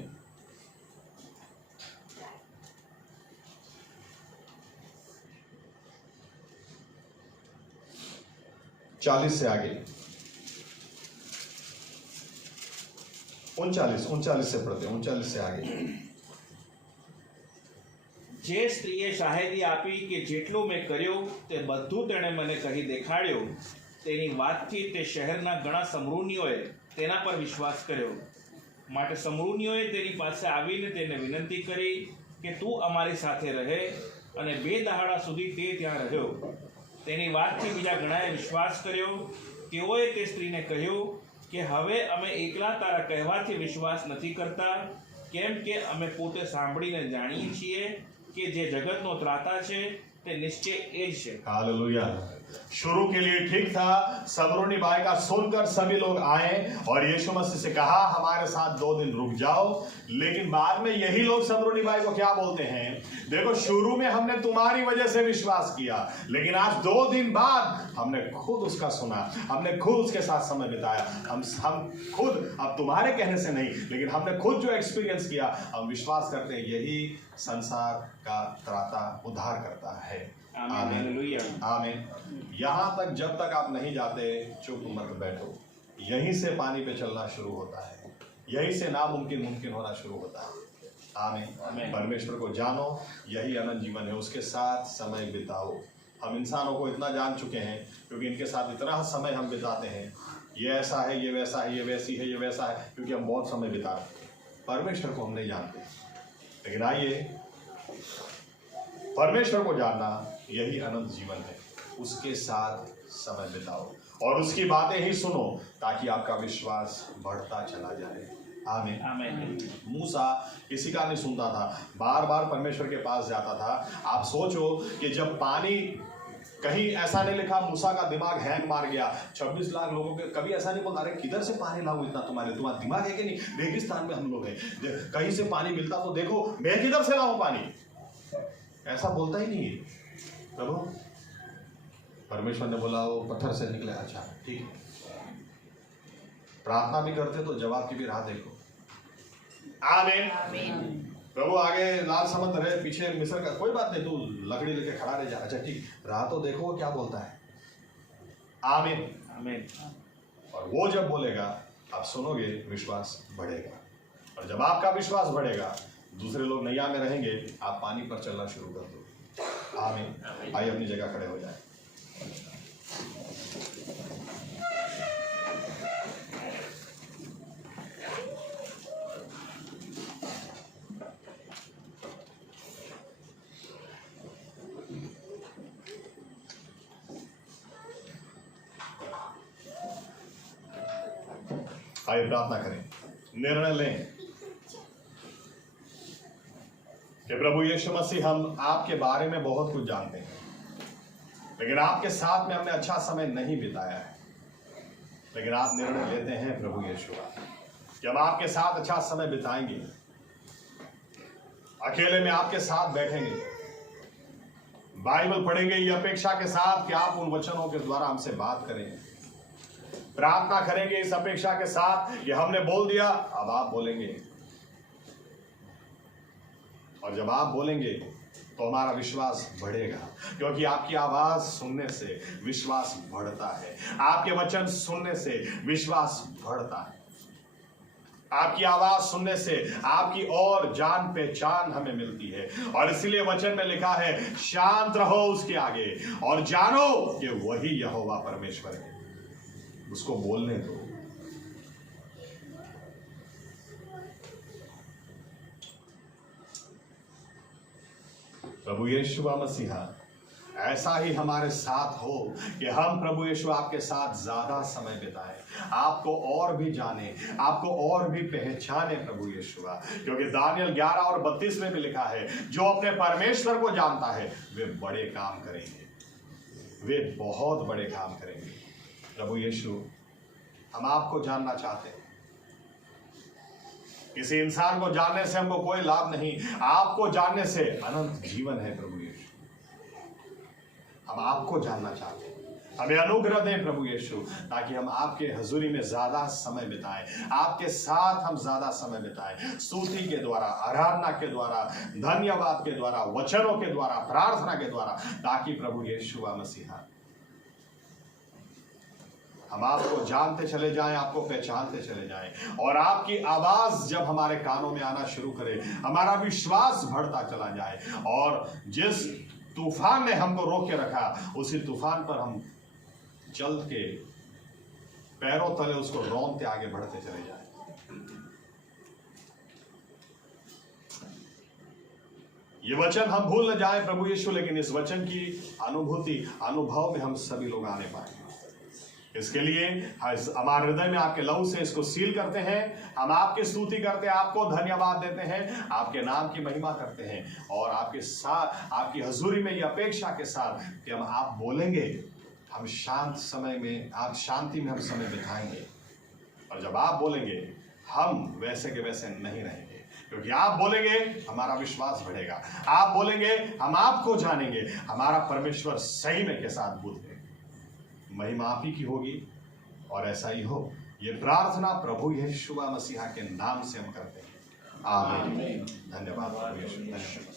चालीस से आगे, 39 से पढ़ते हैं, 39 से आगे। જે સ્ત્રીએ શાહેદી આપી કે જેટલું મેં કર્યું તે બધું તેણે મને કહી દેખાડ્યું, તેની વાતથી તે શહેરના ઘણા સમરૂનીઓએ તેના પર વિશ્વાસ કર્યો. માટે સમરૂનીઓએ તેની પાસે આવીને તેને વિનંતી કરી કે તું અમારી સાથે રહે, અને 2 દહાડા સુધી તે ત્યાં રહ્યો. તેની વાતથી બીજા ઘણાએ વિશ્વાસ કર્યો. તેઓએ તે સ્ત્રીને કહ્યું કે હવે અમે એકલા તારા કહેવાથી વિશ્વાસ નથી કરતા, કેમ કે અમે પોતે સાંભળીને જાણીએ છીએ કે જે જગતનો ત્રાતા છે તે નિશ્ચય એ જ છે. हालेलुया। शुरू के लिए ठीक था, सबरूनी बाई का सुनकर सभी लोग आए और यीशु मसीह से कहा हमारे साथ 2 दिन रुक जाओ, लेकिन बाद में यही लोग सबरूनी बाई को क्या बोलते हैं, देखो शुरू में हमने तुम्हारी वजह से विश्वास किया, लेकिन आज 2 दिन बाद हमने खुद उसका सुना, हमने खुद उसके साथ समय बिताया, हम खुद, अब तुम्हारे कहने से नहीं, लेकिन हमने खुद जो एक्सपीरियंस किया, हम विश्वास करते हैं यही संसार का त्राता उद्धार करता है। आमीन। आमीन। यहाँ तक जब तक आप नहीं जाते चुप मत बैठो, यहीं से पानी पे चलना शुरू होता है, यहीं से नामुमकिन मुमकिन होना शुरू होता है। आमीन। परमेश्वर को जानो, यही अनंत जीवन है, उसके साथ समय बिताओ। हम इंसानों को इतना जान चुके हैं क्योंकि इनके साथ इतना समय हम बिताते हैं, ये ऐसा है, ये वैसा है, ये वैसी है, ये वैसा है, क्योंकि हम बहुत समय बिता रहे हैं। परमेश्वर को हम नहीं जानते, लेकिन आइए परमेश्वर को जानना यही अनंत जीवन है। उसके साथ समय बिताओ और उसकी बातें ही सुनो ताकि आपका विश्वास बढ़ता चला जाए। आमीन। आमीन। मूसा किसी का नहीं सुनता था, बार बार परमेश्वर के पास जाता था। आप सोचो कि जब पानी, कहीं ऐसा नहीं लिखा मूसा का दिमाग हैंग मार गया। 26 लाख लोगों के कभी ऐसा नहीं बोलता अरे किधर से पानी लाऊं इतना, तुम्हारा दिमाग है कि नहीं? रेगिस्तान में हम लोग हैं, कहीं से पानी मिलता तो देखो, मैं किधर से लाऊं पानी, ऐसा बोलता ही नहीं है। प्रभु, परमेश्वर ने बोला वो पत्थर से निकले, अच्छा ठीक है। प्रार्थना भी करते तो जवाब की भी राह देखो। आमीन। प्रभु आगे लाल समुद्र है, पीछे मिस्र का, कोई बात नहीं, तू लकड़ी लेके खड़ा रह जा, अच्छा ठीक, राह तो देखो क्या बोलता है। आमीन। आमीन। और वो जब बोलेगा आप सुनोगे, विश्वास बढ़ेगा, और जब आपका विश्वास बढ़ेगा दूसरे लोग नैया में रहेंगे, आप पानी पर चलना शुरू कर दो। आमीन। आइए अपनी जगह खड़े हो जाए। आइए प्रार्थना करें, निर्णय लें कि प्रभु यीशु मसीह, हम आपके बारे में बहुत कुछ जानते हैं, लेकिन आपके साथ में हमने अच्छा समय नहीं बिताया है। लेकिन आप निर्णय लेते हैं प्रभु यीशु कि हम आपके साथ अच्छा समय बिताएंगे, अकेले में आपके साथ बैठेंगे, बाइबल पढ़ेंगे, ये अपेक्षा के साथ कि आप उन वचनों के द्वारा हमसे बात करें। प्रार्थना करेंगे इस अपेक्षा के साथ कि हमने बोल दिया, अब आप बोलेंगे, और जब आप बोलेंगे तो हमारा विश्वास बढ़ेगा, क्योंकि आपकी आवाज सुनने से विश्वास बढ़ता है, आपके वचन सुनने से विश्वास बढ़ता है, आपकी आवाज सुनने से आपकी और जान पहचान हमें मिलती है। और इसलिए वचन में लिखा है, शांत रहो उसके आगे और जानो कि वही यहोवा परमेश्वर है। उसको बोलने दो। प्रभु यीशु मसीहा, ऐसा ही हमारे साथ हो कि हम प्रभु यीशु आपके साथ ज्यादा समय बिताएं, आपको और भी जाने, आपको और भी पहचाने प्रभु यीशु, क्योंकि दानियल 11 और 32 में भी लिखा है, जो अपने परमेश्वर को जानता है वे बड़े काम करेंगे, वे बहुत बड़े काम करेंगे। प्रभु यीशु, हम आपको जानना चाहते हैं। किसी इंसान को जानने से हमको कोई लाभ नहीं, आपको जानने से अनंत जीवन है प्रभु यीशु। हम आपको जानना चाहते हैं, हमें अनुग्रह दें प्रभु यीशु, ताकि हम आपके हजूरी में ज्यादा समय बिताएं, आपके साथ हम ज्यादा समय बिताएं, स्तुति के द्वारा, आराधना के द्वारा, धन्यवाद के द्वारा, वचनों के द्वारा, प्रार्थना के द्वारा, ताकि प्रभु यीशु मसीहा हम आपको जानते चले जाएं, आपको पहचानते चले जाएं, और आपकी आवाज जब हमारे कानों में आना शुरू करे, हमारा विश्वास बढ़ता चला जाए, और जिस तूफान ने हमको रोक के रखा, उसी तूफान पर हम चल के पैरों तले उसको रौंदते आगे बढ़ते चले जाएं। ये वचन हम भूल न जाएं प्रभु यीशु, लेकिन इस वचन की अनुभूति, अनुभव में हम सभी लोग आने पाएंगे। इसके लिए हमारे हृदय में आपके लहू से इसको सील करते हैं। हम आपकी स्तुति करते हैं, आपको धन्यवाद देते हैं, आपके नाम की महिमा करते हैं, और आपके साथ, आपकी हजूरी में ये अपेक्षा के साथ कि हम आप बोलेंगे, हम शांत समय में, आप शांति में हम समय बिताएंगे, और जब आप बोलेंगे हम वैसे के वैसे नहीं रहेंगे, क्योंकि आप बोलेंगे हमारा विश्वास बढ़ेगा, आप बोलेंगे हम आपको जानेंगे, हमारा परमेश्वर सही में के साथ बुद्ध है। महिमा आप ही की होगी, और ऐसा ही हो। ये प्रार्थना प्रभु यीशु मसीहा के नाम से हम करते हैं। आमीन। धन्यवाद प्रभु यीशु।